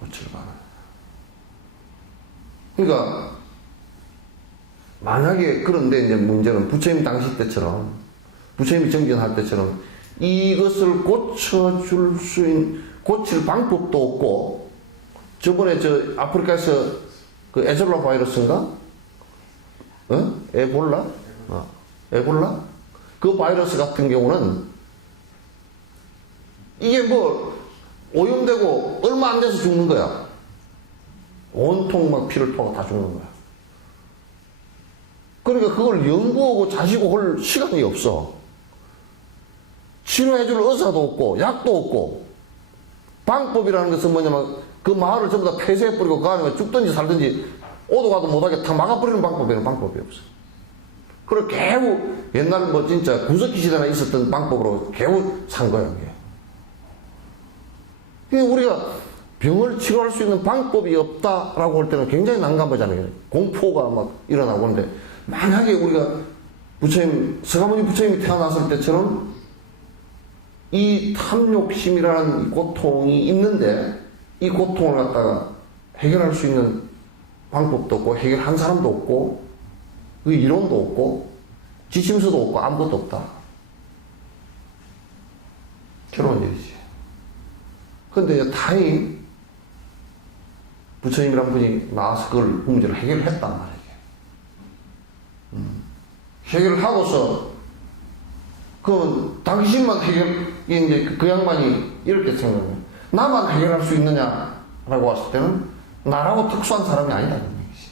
고치려고 안 하느냐. 그러니까 만약에, 그런데 이제 문제는 부처님 당시 때처럼, 부처님이 정진할 때처럼 이것을 고쳐줄 수 있는, 고칠 방법도 없고, 저번에 저 아프리카에서 그 에졸라 바이러스인가? 에볼라? 에볼라? 그 바이러스 같은 경우는 이게 뭐 오염되고 얼마 안 돼서 죽는 거야. 온통 막 피를 토하고 다 죽는 거야. 그러니까 그걸 연구하고 자시고 할 시간이 없어. 치료해줄 의사도 없고 약도 없고, 방법이라는 것은 뭐냐면 그 마을을 전부 다 폐쇄해버리고 그 안에 죽든지 살든지 오도 가도 못하게 다 막아버리는 방법에는 방법이 없어. 그리고 겨우 옛날 뭐 진짜 구석기 시대나 있었던 방법으로 겨우 산 거야, 이게. 그러니까 우리가 병을 치료할 수 있는 방법이 없다라고 할 때는 굉장히 난감하잖아요. 공포가 막 일어나고. 그런데 만약에 우리가 부처님, 서가모니 부처님이 태어났을 때처럼 이 탐욕심이라는 고통이 있는데 이 고통을 갖다가 해결할 수 있는 방법도 없고 해결한 사람도 없고 그 이론도 없고 지침서도 없고 아무것도 없다. 괴로운 일이지. 그런데 다행히 부처님이란 분이 나와서 그걸 문제를 해결했단 말이에요. 해결을 하고서 그러면 당신만 이제 그 양반이 이렇게 생각해요. 나만 해결할 수 있느냐라고 왔을 때는 나라고 특수한 사람이 아니다, 이런 얘기지.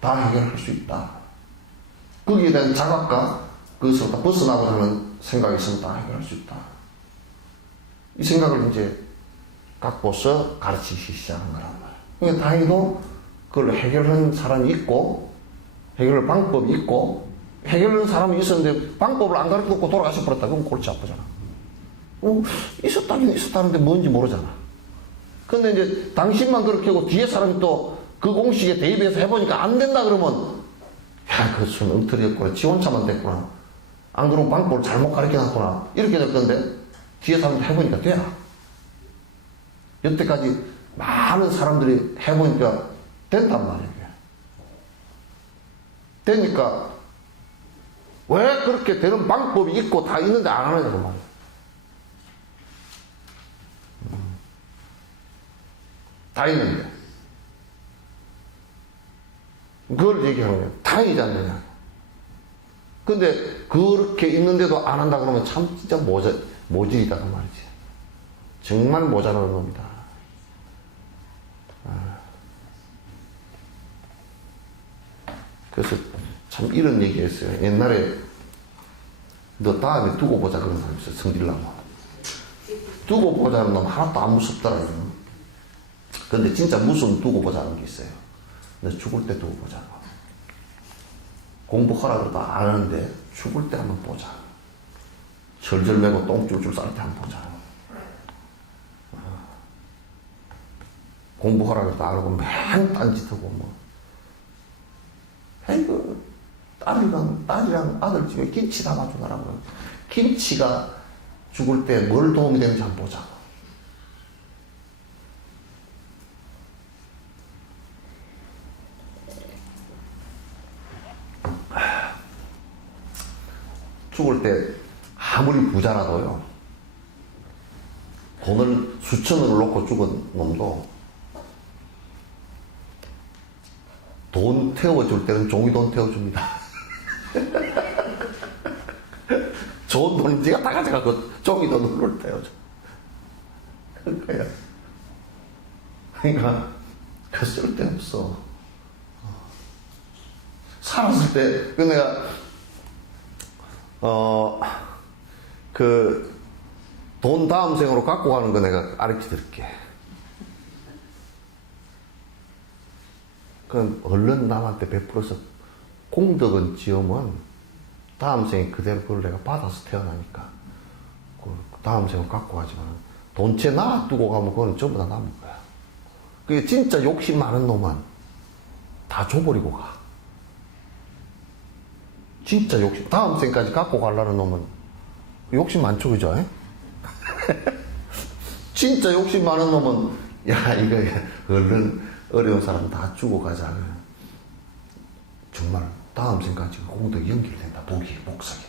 다 해결할 수 있다. 거기에 대한 자각과 그것을 다 벗어나고자 하는 생각이 있으면 다 해결할 수 있다. 이 생각을 이제 갖고서 가르치기 시작한 거란 말이에요. 그러니까 다행히도 그걸 해결하는 사람이 있고 해결할 방법이 있고 해결하는 사람이 있었는데 방법을 안 가르쳐놓고 돌아가셔 버렸다. 그럼 골치 아프잖아. 있었다긴 있었다는데 뭔지 모르잖아. 근데 이제 당신만 그렇게 하고 뒤에 사람이 또 그 공식에 대입해서 해보니까 안 된다 그러면, 야, 그것은 엉터리였구나. 지 혼자만 됐구나. 안 그러면 방법을 잘못 가르쳐놨구나. 이렇게 될 건데 뒤에 사람도 해보니까 돼. 여태까지 많은 사람들이 해보니까 된단 말이에요. 되니까 왜 그렇게 되는 방법이 있고 다 있는데 안 하느냐고 말이에요. 다 있는데 그걸 얘기하는 거예요. 다행이지 않느냐. 근데 그렇게 있는데도 안 한다 그러면 참 진짜 모질이다 그 말이지. 정말 모자라는 놈이다. 그래서 참 이런 얘기 했어요. 옛날에 너 다음에 두고 보자 그런 사람 있어요. 성질나면. 두고 보자는 놈 하나도 안 무섭더라고요. 근데 진짜 무서운 두고 보자는 게 있어요. 너 죽을 때 두고 보자. 공부하라 그래도 안 하는데 죽을 때 한번 보자. 절절 매고 똥줄줄 쌀 때 한번 보자. 공부하라 그래도 안 하고 맨 딴짓하고 뭐. 아이고, 딸이랑 아들 집에 김치 담아주더라고요. 김치가 죽을 때 뭘 도움이 되는지 한번 보자. 죽을 때 아무리 부자라도요, 돈을 수천억을 놓고 죽은 놈도 돈 태워줄 때는 종이돈 태워줍니다. 좋은 돈은 네가 다 가져가고 종이돈으로 태워줘. 그러니까 그 쓸데없어. 살았을 때 그 내가 그 돈 다음 생으로 갖고 가는 거 내가 가르쳐 드릴게. 그건 얼른 남한테 베풀어서 공덕은 지으면 다음 생에 그대로 그걸 내가 받아서 태어나니까 그 다음 생을 갖고 가지만 돈채 놔두고 가면 그건 전부 다 남은 거야. 그게 진짜 욕심 많은 놈은 다 줘버리고 가. 진짜 욕심, 다음 생까지 갖고 가려는 놈은 욕심 많죠, 그죠? 진짜 욕심 많은 놈은 야 이거 얼른 어려운 사람 다 주고 가자. 정말 다음 생까지 공덕이 연결된다. 복석이.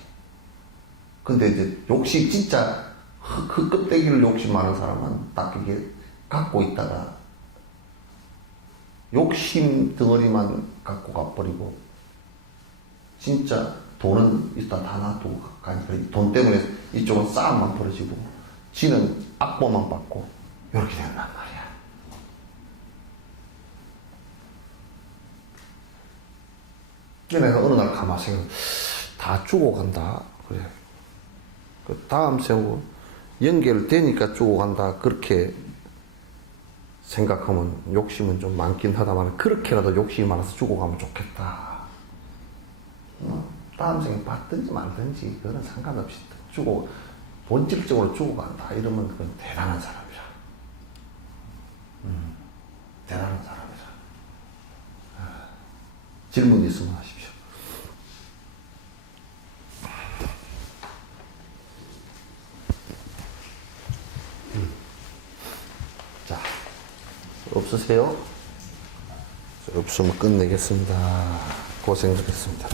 근데 이제 욕심 진짜 그 껍데기를 욕심 많은 사람은 딱 이게 갖고 있다가 욕심 덩어리만 갖고 가버리고 진짜 돈은 일단 다 놔두고 가니까 돈 때문에 이쪽은 싸움만 벌어지고 지는 악보만 받고 이렇게 된단 말이야. 그래서 내가 어느 날 가만히 생각, 다 주고 간다. 그래. 그 다음 세우 연결되니까 주고 간다. 그렇게 생각하면 욕심은 좀 많긴 하다만 그렇게라도 욕심이 많아서 주고 가면 좋겠다. 다음 생에 받든지 말든지 그거는 상관없이 주고 본질적으로 주고 간다. 이러면 그건 대단한 사람이라. 대단한 사람이라. 질문 있으면 하십시오. 자, 없으세요? 없으면 끝내겠습니다. 고생하셨습니다.